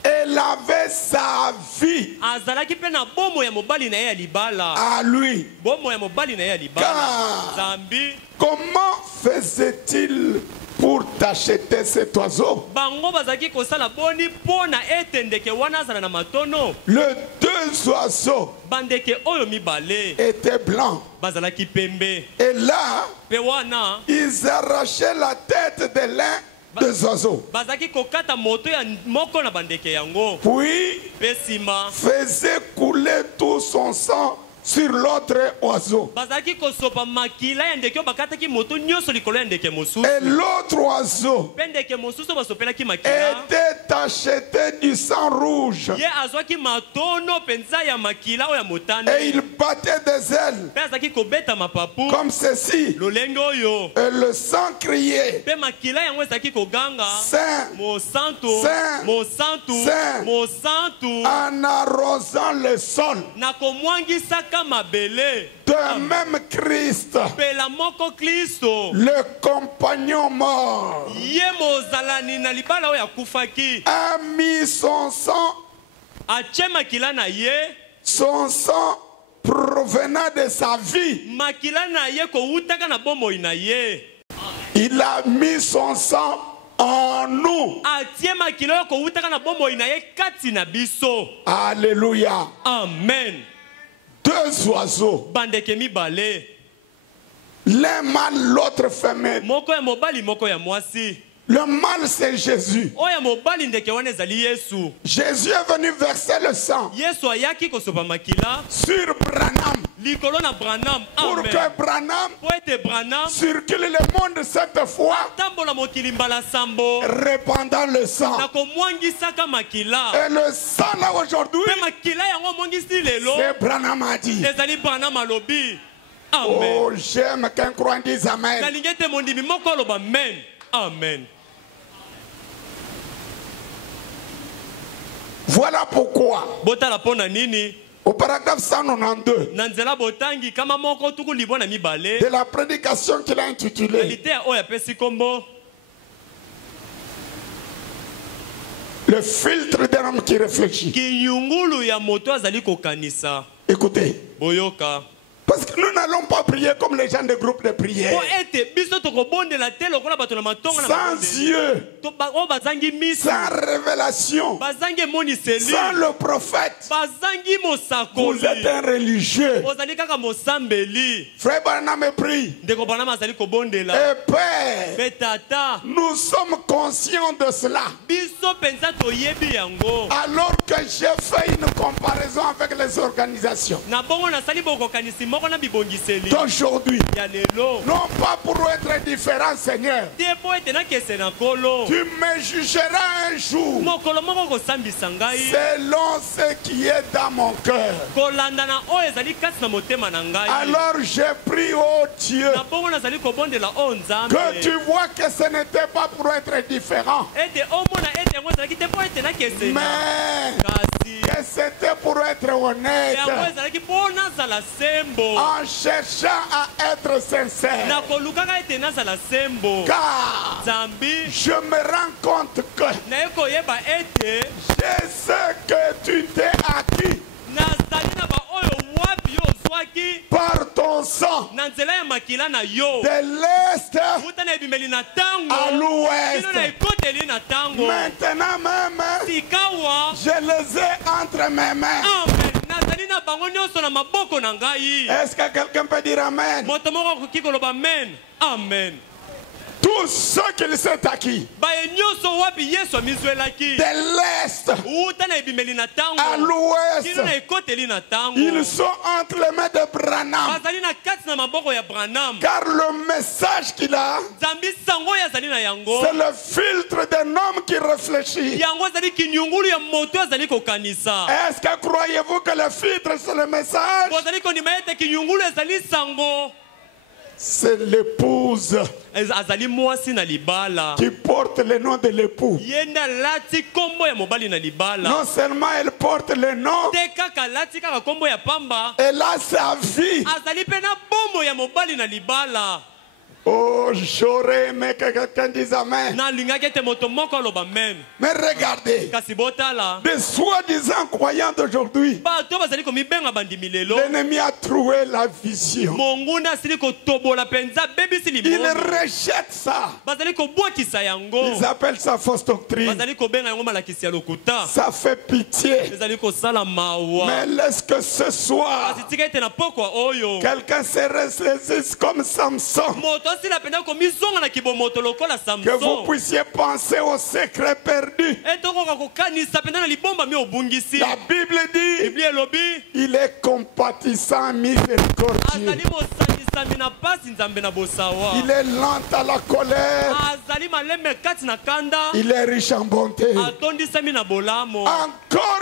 Elle avait sa vie à lui. Car comment faisait-il pour t'acheter cet oiseau? Les deux oiseaux étaient blancs. Et là, ils arrachaient la tête de l'un des oiseaux. Puis, faisaient couler tout son sang sur l'autre oiseau. Et l'autre oiseau était acheté du sang rouge. Et il battait des ailes comme ceci. Et le sang criait: Saint, Saint, Saint, en arrosant le sol. De même Christ, le compagnon mort, a mis son sang provenant de sa vie. Il a mis son sang en nous. Alléluia. Amen. Deux oiseaux, l'un mâle, l'autre femelle. Le mâle, c'est Jésus. Jésus est venu verser le sang sur Branham pour que Branham circule le monde cette fois, répandant le sang. Et le sang là aujourd'hui, c'est Branham a dit. Oh, j'aime qu'un croyant dise amen. Amen. Voilà pourquoi Au paragraphe 192 de la prédication qu'il a intitulée le filtre d'un homme qui réfléchit. Écoutez. Parce que nous n'allons pas prier comme les gens de groupe de prière. Sans yeux, sans révélation, sans le prophète. Vous êtes un religieux. Frère Branham prie. Et Père, nous sommes conscients de cela. Alors que j'ai fait une comparaison avec les organisations d'aujourd'hui, non pas pour être différent, Seigneur. Tu me jugeras un jour selon ce qui est dans mon cœur. Alors j'ai prié, oh Dieu, que tu vois que ce n'était pas pour être différent, mais que c'était pour être honnête, en cherchant à être sincère. Car je me rends compte que j'ai ce que tu t'es acquis par ton sang, de l'est à l'ouest. Maintenant même, je les ai entre mes mains. Est-ce que quelqu'un peut dire Amen? Amen. Tout ce qu'il s'est acquis de l'est à l'ouest, ils sont entre les mains de Branham. Car le message qu'il a, c'est le filtre d'un homme qui réfléchit. Est-ce que croyez-vous que le filtre c'est le message? C'est l'épouse qui porte le nom de l'époux. Non seulement elle porte le nom, elle a sa vie. Oh, j'aurais aimé que quelqu'un dise Amen. Mais regardez, des soi-disant croyants d'aujourd'hui, l'ennemi a trouvé la vision. Il rejette ça. Ils appellent ça fausse doctrine. Ça fait pitié. Mais laisse que ce soir, quelqu'un se ressaisisse comme Samson. Que vous puissiez penser au secret perdu. La Bible dit, il est compatissant, miséricordieux. Il est lent à la colère. Il est riche en bonté. Encore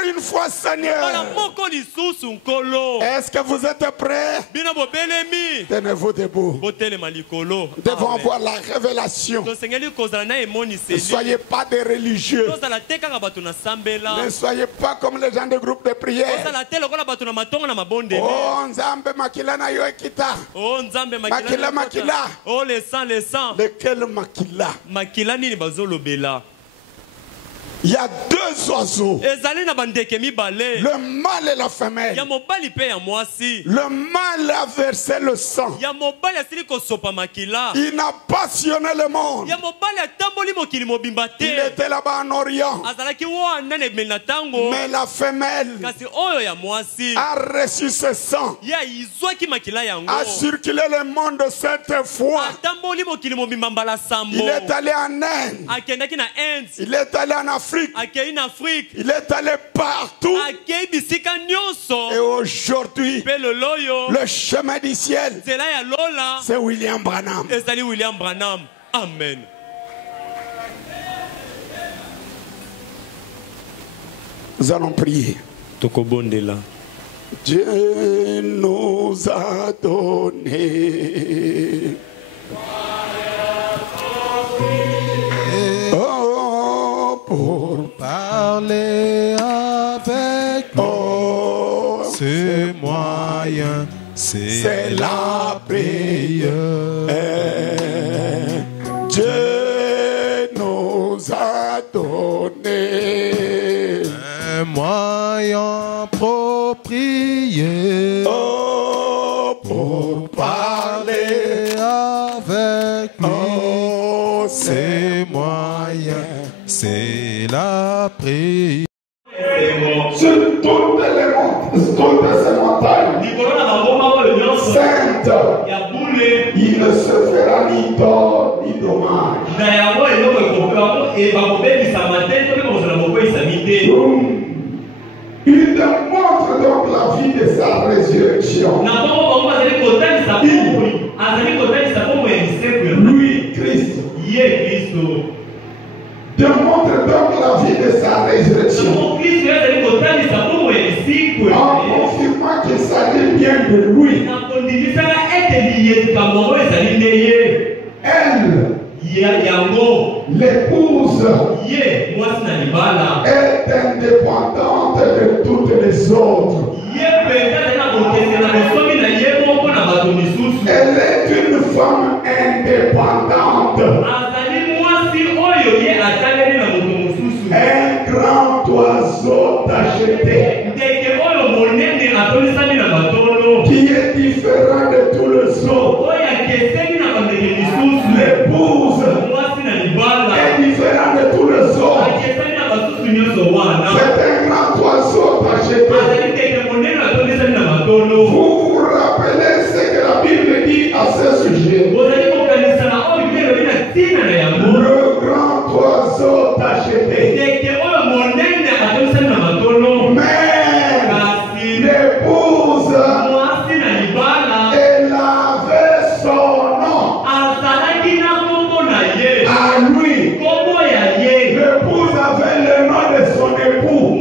une fois, Seigneur. Est-ce que vous êtes prêts? Tenez-vous debout. Nous devons avoir la révélation. Ne soyez pas des religieux. Ne soyez pas comme les gens de groupe de prière. Oh, Nzambe makila na yo ekita. Makila makila. Oh, les sangs. Lequel makila? Il y a deux oiseaux, le mâle et la femelle. Le mâle a versé le sang. Il n'a passionné le monde. Il était là-bas en Orient. Mais la femelle a reçu ce sang, a circulé le monde de cette fois. Il est allé en Inde. Il est allé en Afrique. Il est allé partout. Et aujourd'hui, le chemin du ciel, c'est William Branham. Amen. Nous allons prier. Dieu nous a donné pour parler avec oh, ce moyen, c'est la prière. Dieu nous a donné un moyen pour prier, pour parler avec lui. Ce moyen, c'est la prière. Sur toutes ces montagnes saintes, il ne se fera ni tort ni dommage. Il démontre donc la vie de sa résurrection. Lui, Christ, démontre donc la vie de sa résurrection en confirmant qu'il s'agit bien de lui. Elle, l'épouse, est indépendante de toutes les autres. Elle est une femme indépendante. Un grand oiseau d'acheter qui est différent de tous les autres. L'épouse est différente de tous les autres. C'est un grand oiseau d'acheter. Vous vous rappelez ce que la Bible dit à ce sujet? Le grand oiseau d'acheter. Mais l'épouse, elle avait son nom à lui. L'épouse avait le nom de son époux.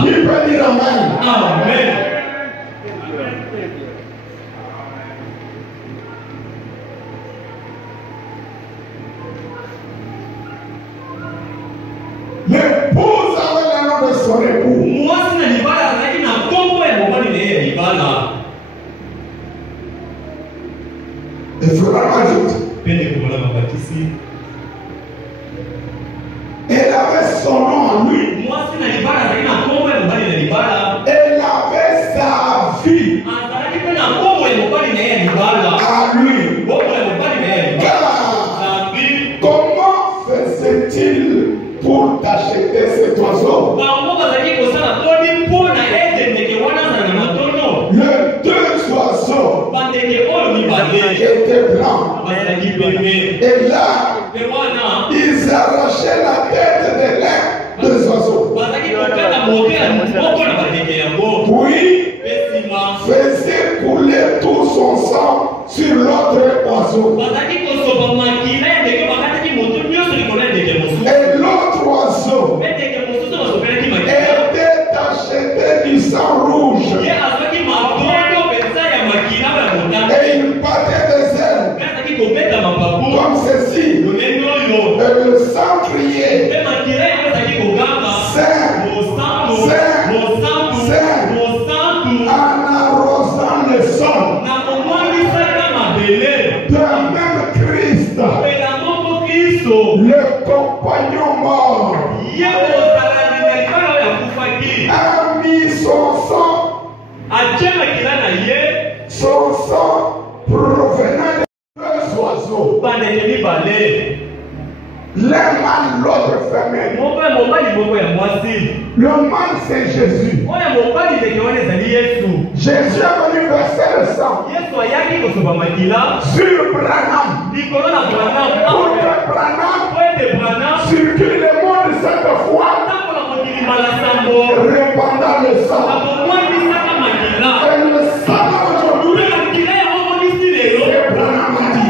Qui peut dire amen? Amen. L'épouse avait le nom de son époux. Et Florent ajoute, elle avait son nom en lui. Elle avait sa vie à lui. Car comment faisait-il pour t'acheter cet oiseau? Les deux oiseaux étaient blancs. Et là, ils arrachaient la tête de l'un des oiseaux. Puis, faisaient couler tout son sang sur l'autre oiseau. Et l'autre oiseau était acheté du sang rouge. Et il battait des ailes comme ceci. Et le sang criait: Saint, Saint, Saint, en arrosant le sol. De même Christ, le compagnon mort, a mis son sang provenant de deux oiseaux. L'un mâle, l'autre femelle. Le mâle, c'est Jésus. Jésus est venu verser le sang sur Branham. Pour que Branham circule le monde cette fois, répandant le sang. Et le sang aujourd'hui, c'est Branham a dit.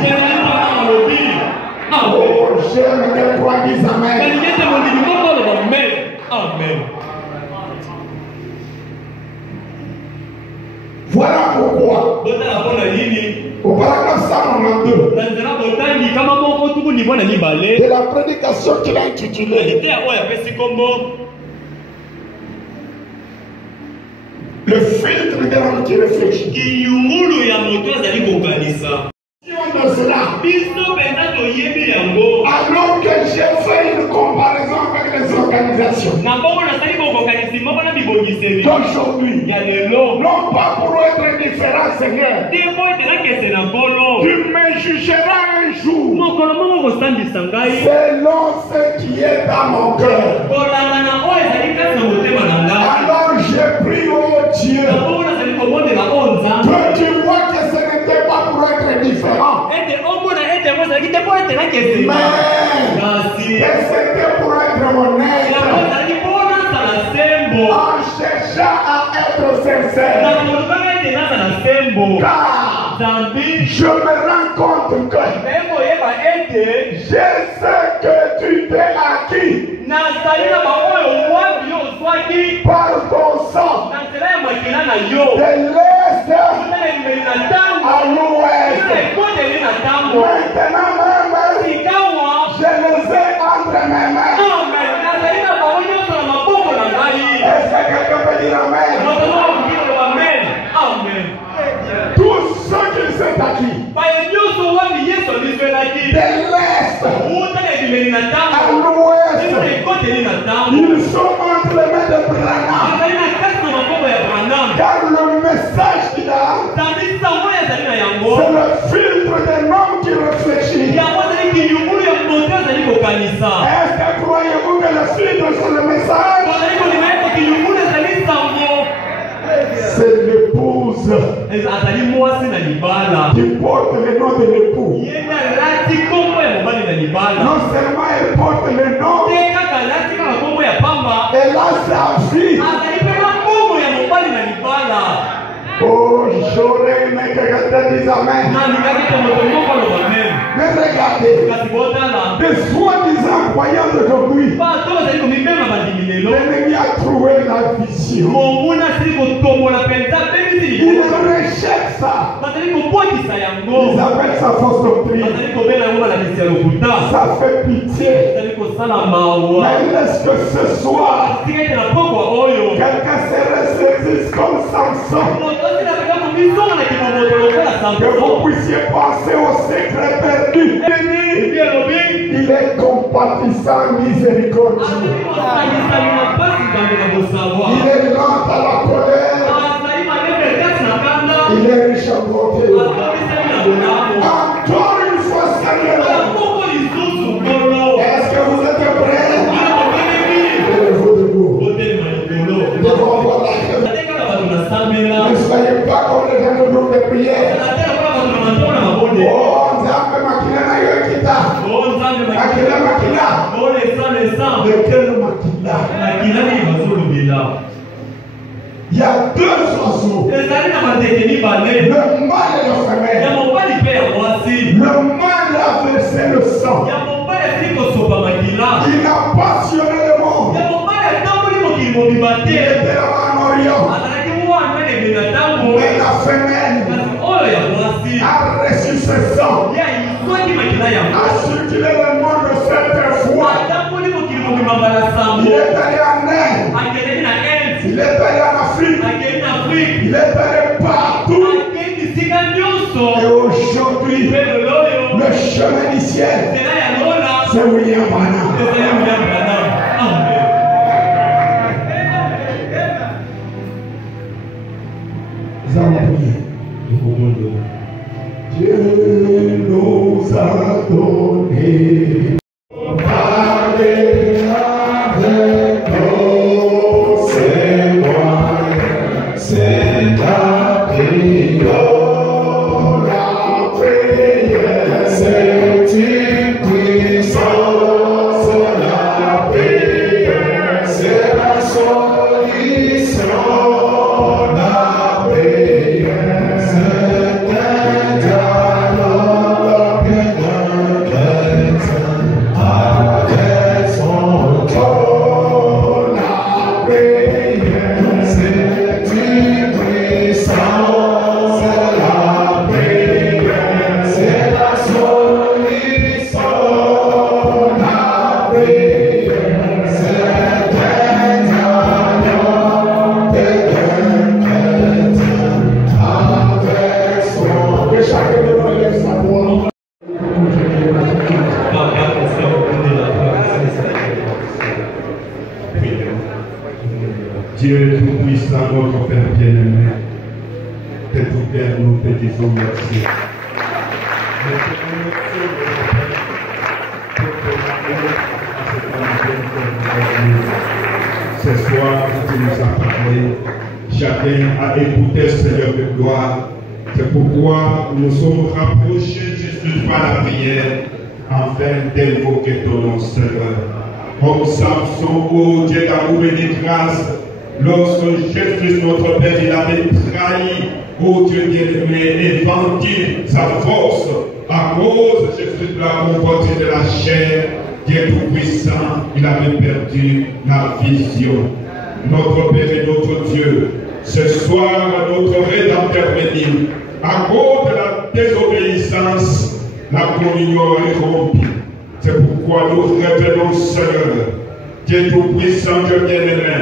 Oh, j'aime que toi dises amen. Amen. Voilà pourquoi au paragraphe 192 de la prédication qu'il a intitulée Le filtre d'un homme qui réfléchit. De cela. Alors que j'ai fait une comparaison avec les organisations d'aujourd'hui, non pas pour être différent, Seigneur, tu me jugeras un jour selon ce qui est dans mon cœur. Alors j'ai pris, oh Dieu, toi tu vois que ce n'était pas pour être différent, mais c'était pour être honnête, en cherchant à être sincère. Car je me rends compte que j'ai ce que tu t'es acquis par ton sang de l'est à l'ouest. Maintenant même, je les ai entre mes mains. Est-ce que quelqu'un peut dire amen? Tous ceux qui sont acquis de l'est à l'ouest, ils sont entre les mains de Branham. Car le message qu'il a, c'est le filtre d'un homme qui réfléchit. Est-ce que croyez-vous que le filtre c'est le message? C'est l'épouse qui porte le nom de l'époux. Non seulement elle porte le nom, elle a sa vie. Oh, j'aurais aimé que quelqu'un dise amen. Mais regardez, les soi-disant croyants d'aujourd'hui, l'ennemi a trouvé la vision. Il rejette ça. Ils appellent ça fausse doctrine. Ça fait pitié. Mais est-ce que ce soir, quelqu'un se ressaisisse comme Samson? Que vous puissiez penser au secret perdu. Il est compatissant, miséricordieux. Il est lent à la colère. Il est riche en bonté. Encore une fois, Seigneur. Est-ce que vous êtes prêts? Levez-vous debout. Devant voilà. Ne soyez pas comme les gens de groupe de prière. Oh, Nzambe makina na yo kita. Makina. De quel makina? Il y a deux oiseaux. Le mâle et le femelle. Le mâle a versé le sang. Il a passionné le monde. Il était là-bas en Orient. Mais la femelle a reçu ce sang. A circulé le monde de cette fois. Il est allé en Inde. Il est allé en Afrique. Il est allé partout. Et aujourd'hui, le chemin du ciel, c'est William Branham. Nous allons prier. Dieu nous a donné. C'est une puissance, la paix. Dieu Tout-Puissant, notre Père bien-aimé, que tout Père, nous te disons merci. Ce soir, tu nous as parlé, chacun a écouté Seigneur de gloire. C'est pourquoi nous sommes rapprochés Jésus par la prière, afin d'invoquer ton nom, Seigneur. Comme Samson, ô Dieu d'amour et de grâce, lorsque Jésus, notre Père, il avait trahi, ô Dieu bien-aimé, et vendu sa force à cause Jésus de la composée de la chair, Dieu tout-puissant, il avait perdu la vision. Notre Père et notre Dieu, ce soir, notre Rédempteur béni, à cause de la désobéissance, la communion est rompue. C'est pourquoi nous révélons, Seigneur, Dieu tout-puissant, Dieu bien-aimé,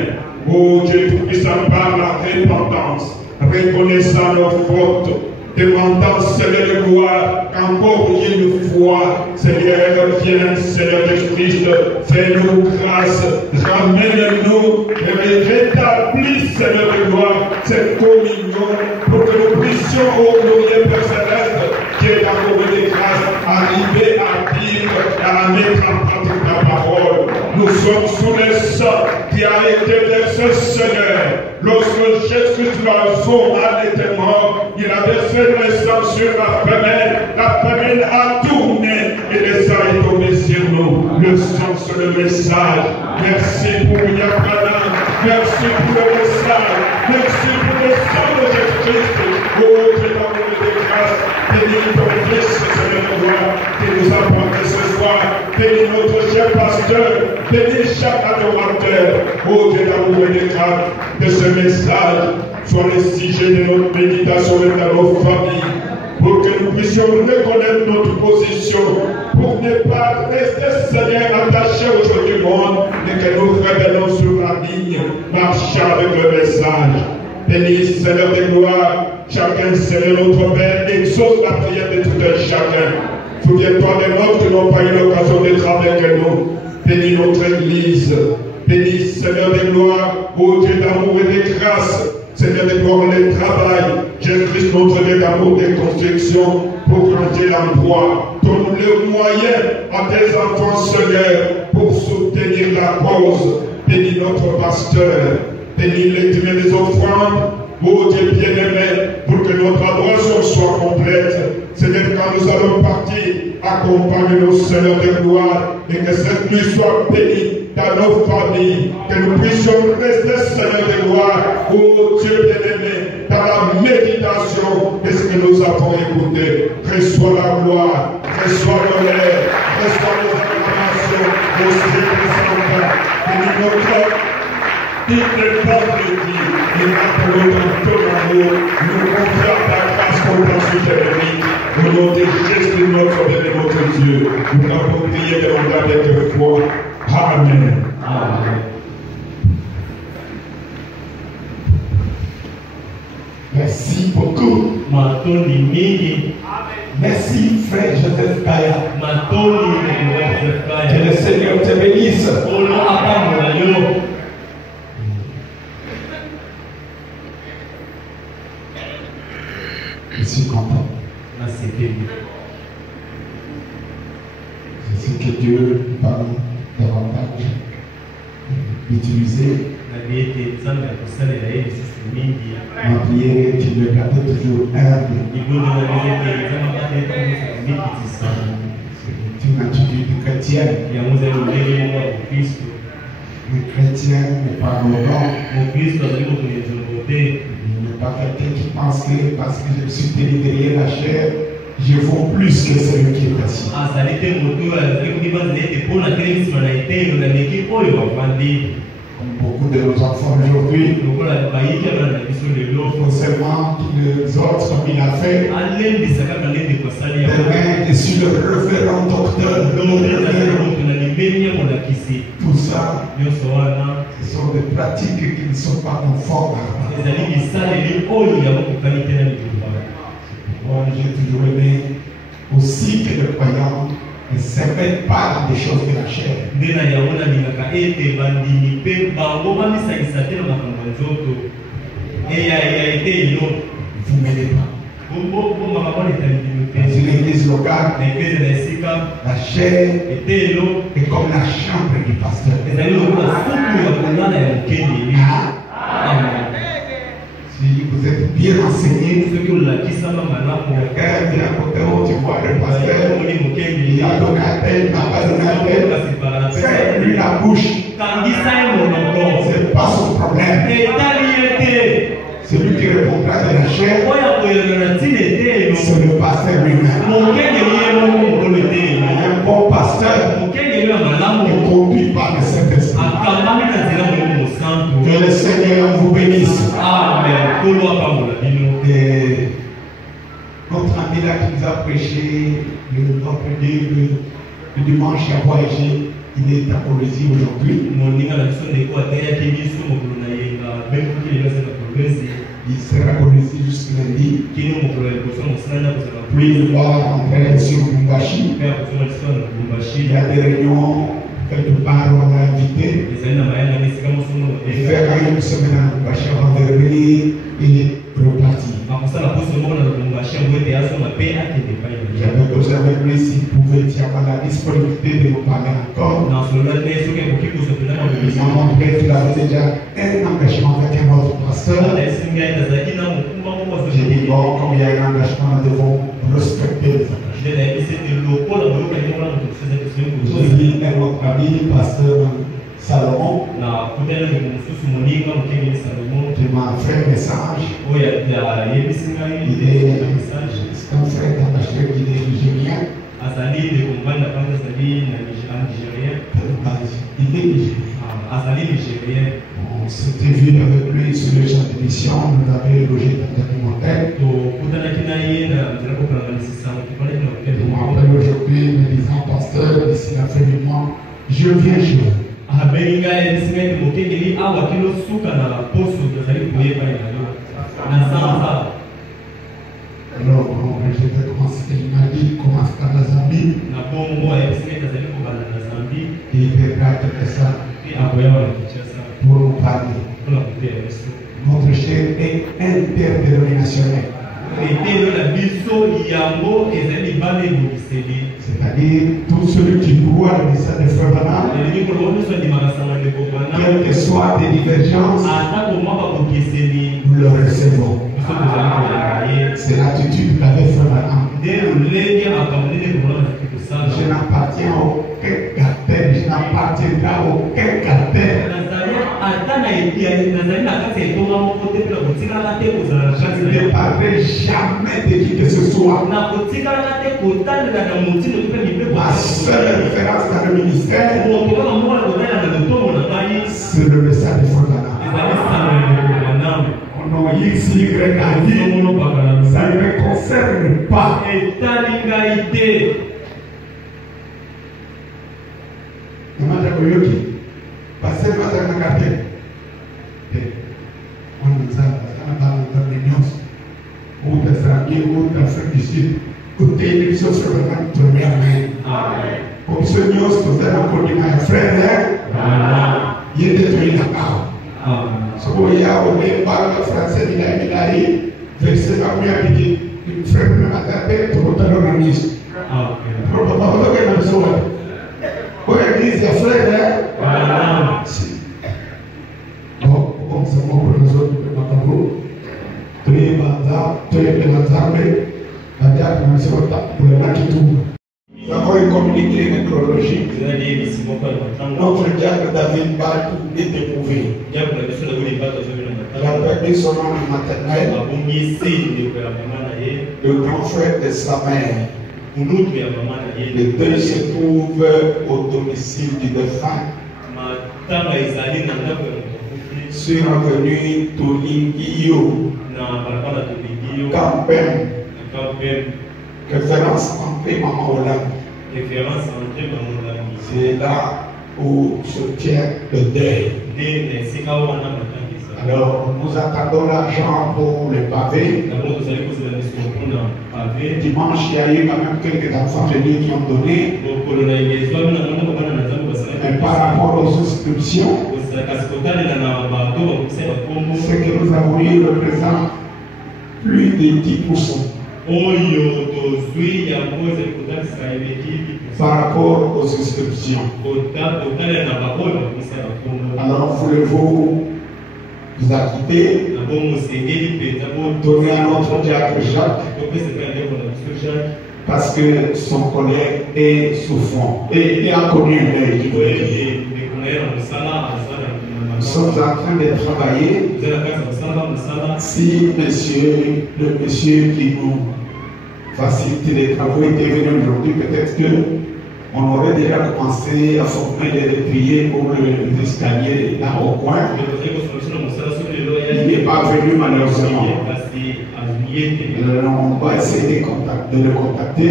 ô Dieu tout-puissant, par la repentance, reconnaissant nos fautes, demandant, Seigneur de gloire, qu'encore une fois, Seigneur, viens, Seigneur de Christ, fais-nous grâce, ramène-nous et rétablis, Seigneur de gloire, cette communion pour que nous puissions, ô glorieux Père Céleste, qui est d'amour et de grâce, arriver à vivre, à mettre en pratique ta parole. Nous sommes sous le sang qui a été versé, Seigneur. Lorsque Jésus l'oiseau était mort, il a versé le sang sur la femelle a tourné et le sang est tombé sur nous. Le sang, c'est le message. Merci pour Yabrana, merci pour le message, merci pour le sang de Jésus-Christ. Oh Dieu d'amour et de grâce, bénis ton Fils, Seigneur de gloire, qui nous a porté ce soir. Bénis notre cher pasteur, bénis chaque adorateur. Oh Dieu d'amour et de grâce, que ce message soit le sujet de notre méditation et de nos familles, pour que nous puissions reconnaître notre position, pour ne pas rester, Seigneur, attachés au jeu du monde, mais que nous révélons sur la ligne, marchant avec le message. Bénis, Seigneur de gloire, chacun, Seigneur notre Père, exauce la prière de tout un chacun. Souviens-toi des nôtres qui n'ont pas eu l'occasion d'être avec nous. Bénis notre Église. Bénis, Seigneur de gloire, ô Dieu d'amour et de grâce. Seigneur de gloire, le travail. Jésus-Christ, notre Dieu d'amour de construction, pour ranger l'emploi. Donne le moyen à tes enfants, Seigneur, pour soutenir la cause. Bénis notre pasteur. Bénis les dîners des offrandes. Ô Dieu bien-aimé, pour que notre adoration soit complète. Seigneur, quand nous allons partir, accompagne-nous, Seigneur de gloire, et que cette nuit soit bénie dans nos familles, que nous puissions rester, Seigneur de gloire, ô Dieu bien-aimé, dans la méditation de ce que nous avons écouté. Reçois la gloire, reçois l'honneur, reçois nos acclamations, ô Seigneur de bénis nos cœurs. Toutes les portes de vie, et appelons dans ton amour, nous confions ta grâce pour ta suite. Au nom de Jésus, notre Père et notre Dieu, nous avons prié de l'endroit avec foi. Amen. Amen. Merci beaucoup. Merci, frère Joseph Kaya. Que le Seigneur te bénisse. Je suis content. Je sais que Dieu va davantage utiliser ma prière, tu me gardes toujours humble. C'est une attitude chrétienne. Le chrétien n'est pas arrogant. Pas quelqu'un qui pense que parce que je suis tenu derrière la chair, je vaux plus que celui qui est assis. Comme beaucoup de nos enfants aujourd'hui, non seulement les autres comme il a fait, demain, je suis le référent docteur. Tout ça, ce sont des pratiques qui ne sont pas conformes à la moi, j'ai toujours aimé aussi que les croyants Ne se mettent pas dans des choses de la chair. Vous ne m'aidez pas. Dans une église locale, la chair est comme la chambre du pasteur. Si vous êtes bien enseigné, quelqu'un vient à côté où tu vois le pasteur, il a donné à tel, il n'a pas donné à tel, c'est lui la bouche. C'est pas son problème. Celui qui répondra de la chair, c'est le pasteur lui-même. Un bon pasteur est conduit par le Saint-Esprit. Que le Seigneur vous bénisse. Amen. Et notre ami là qui nous a prêché le dimanche à voyager, il est à Colosie aujourd'hui. Il sera Colosie jusqu'à lundi. Puis il va rentrer sur Lumbashi. Il y a des réunions quelque part où on l'a invité. Il fait une semaine à Lumbashi avant de revenir. Il est reparti. J'avais besoin de lui s'il pouvait y avoir la disponibilité de nous parler encore. Il m'a montré qu'il avait déjà un engagement avec un autre pasteur. J'ai dit bon, comme il y a un engagement, nous devons respecter les engagements. J'ai dit à notre ami, pasteur Salomon, tu m'as fait un message. Il est un frère d'attaché qui est nigérien. Il est nigérien. On s'était vu avec lui sur le champ de mission. Nous avions logé dans un hôtel. Il m'appelle aujourd'hui me disant, pasteur, d'ici la fin du mois, je viens chez vous. Alors, j'étais commencé, il m'a dit, commence par la Zambie. Il viendra quelque ça pour nous parler. Notre chair est interdénominationnelle. C'est-à-dire, tout celui qui croit le message de Frère Branham, quelles que soient des divergences, nous le recevons. C'est l'attitude qu'avait Frère Branham. Je n'appartiens à aucun cartel, je n'appartiendrai à aucun cartel. Je ne parlerai jamais de qui que ce soit. Ma seule référence dans le ministère, c'est le message de Frère Branham. Non, X, Y, ça ne me concerne pas. Parce que nous avons une communauté météorologique. Notre diable David Batou est éprouvé. Il a perdu son nom maternel, le grand frère de sa mère. Les deux se trouvent au domicile du défunt. Survenu Tolingio, Campem, référence entrée Maman Hollande. C'est là où se tient le deuil. Alors, nous attendons l'argent pour les pavés. Dimanche, il y a eu quand même quelques enfants venus qui ont donné. Mais par rapport aux inscriptions, ce que nous avons eu représente plus de 10%. Par rapport aux inscriptions. Alors, voulez-vous vous acquitter, donner à notre diacre Jacques, parce que son collègue est souffrant et a connu un œil. Nous sommes en train de travailler. Si le monsieur qui nous facilite les travaux était venu aujourd'hui, peut-être qu'on aurait déjà commencé à former des prières pour les escaliers là au coin. Il n'est pas venu malheureusement. On va essayer de le contacter.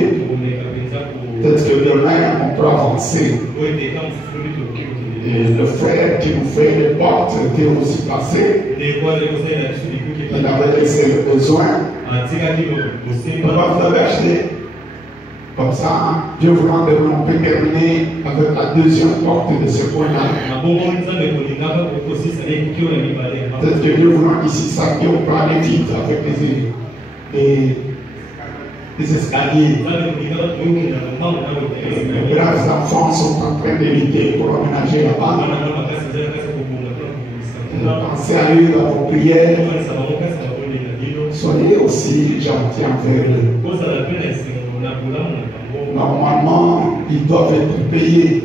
Peut-être que demain on peut avancer. Et le frère qui nous fait les portes était aussi passé. Il avait laissé le besoin. Vous avez acheté. Comme ça, Dieu voulant demain, on peut terminer avec la deuxième porte de ce point-là. Peut-être que Dieu voulant ici, ça, on peut aller vite avec les escaliers. Les braves enfants sont en train de lutter pour aménager là-bas. Pensez à eux dans vos prières. Soyez aussi gentils envers eux. Normalement, ils doivent être payés.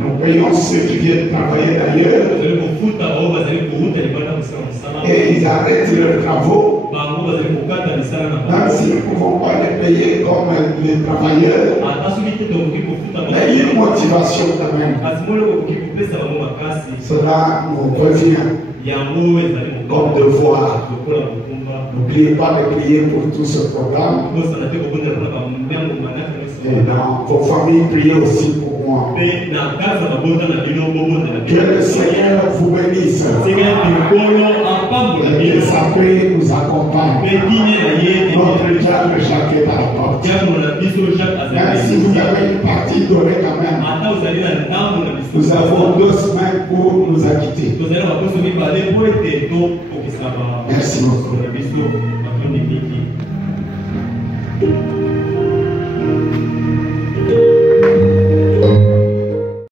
Nous payons ceux qui viennent travailler d'ailleurs. Et ils arrêtent leurs travaux. Même si nous ne pouvons pas les payer comme les travailleurs, mais il y a une motivation quand même. Cela nous revient comme devoir. N'oubliez pas de prier pour tout ce programme. Et dans vos familles, priez aussi pour moi. Que le Seigneur vous bénisse. Que sa paix nous accompagne. Notre diable Jacques est à la porte. Même si vous avez une partie donnée quand même, nous avons 2 semaines pour nous acquitter. Merci beaucoup.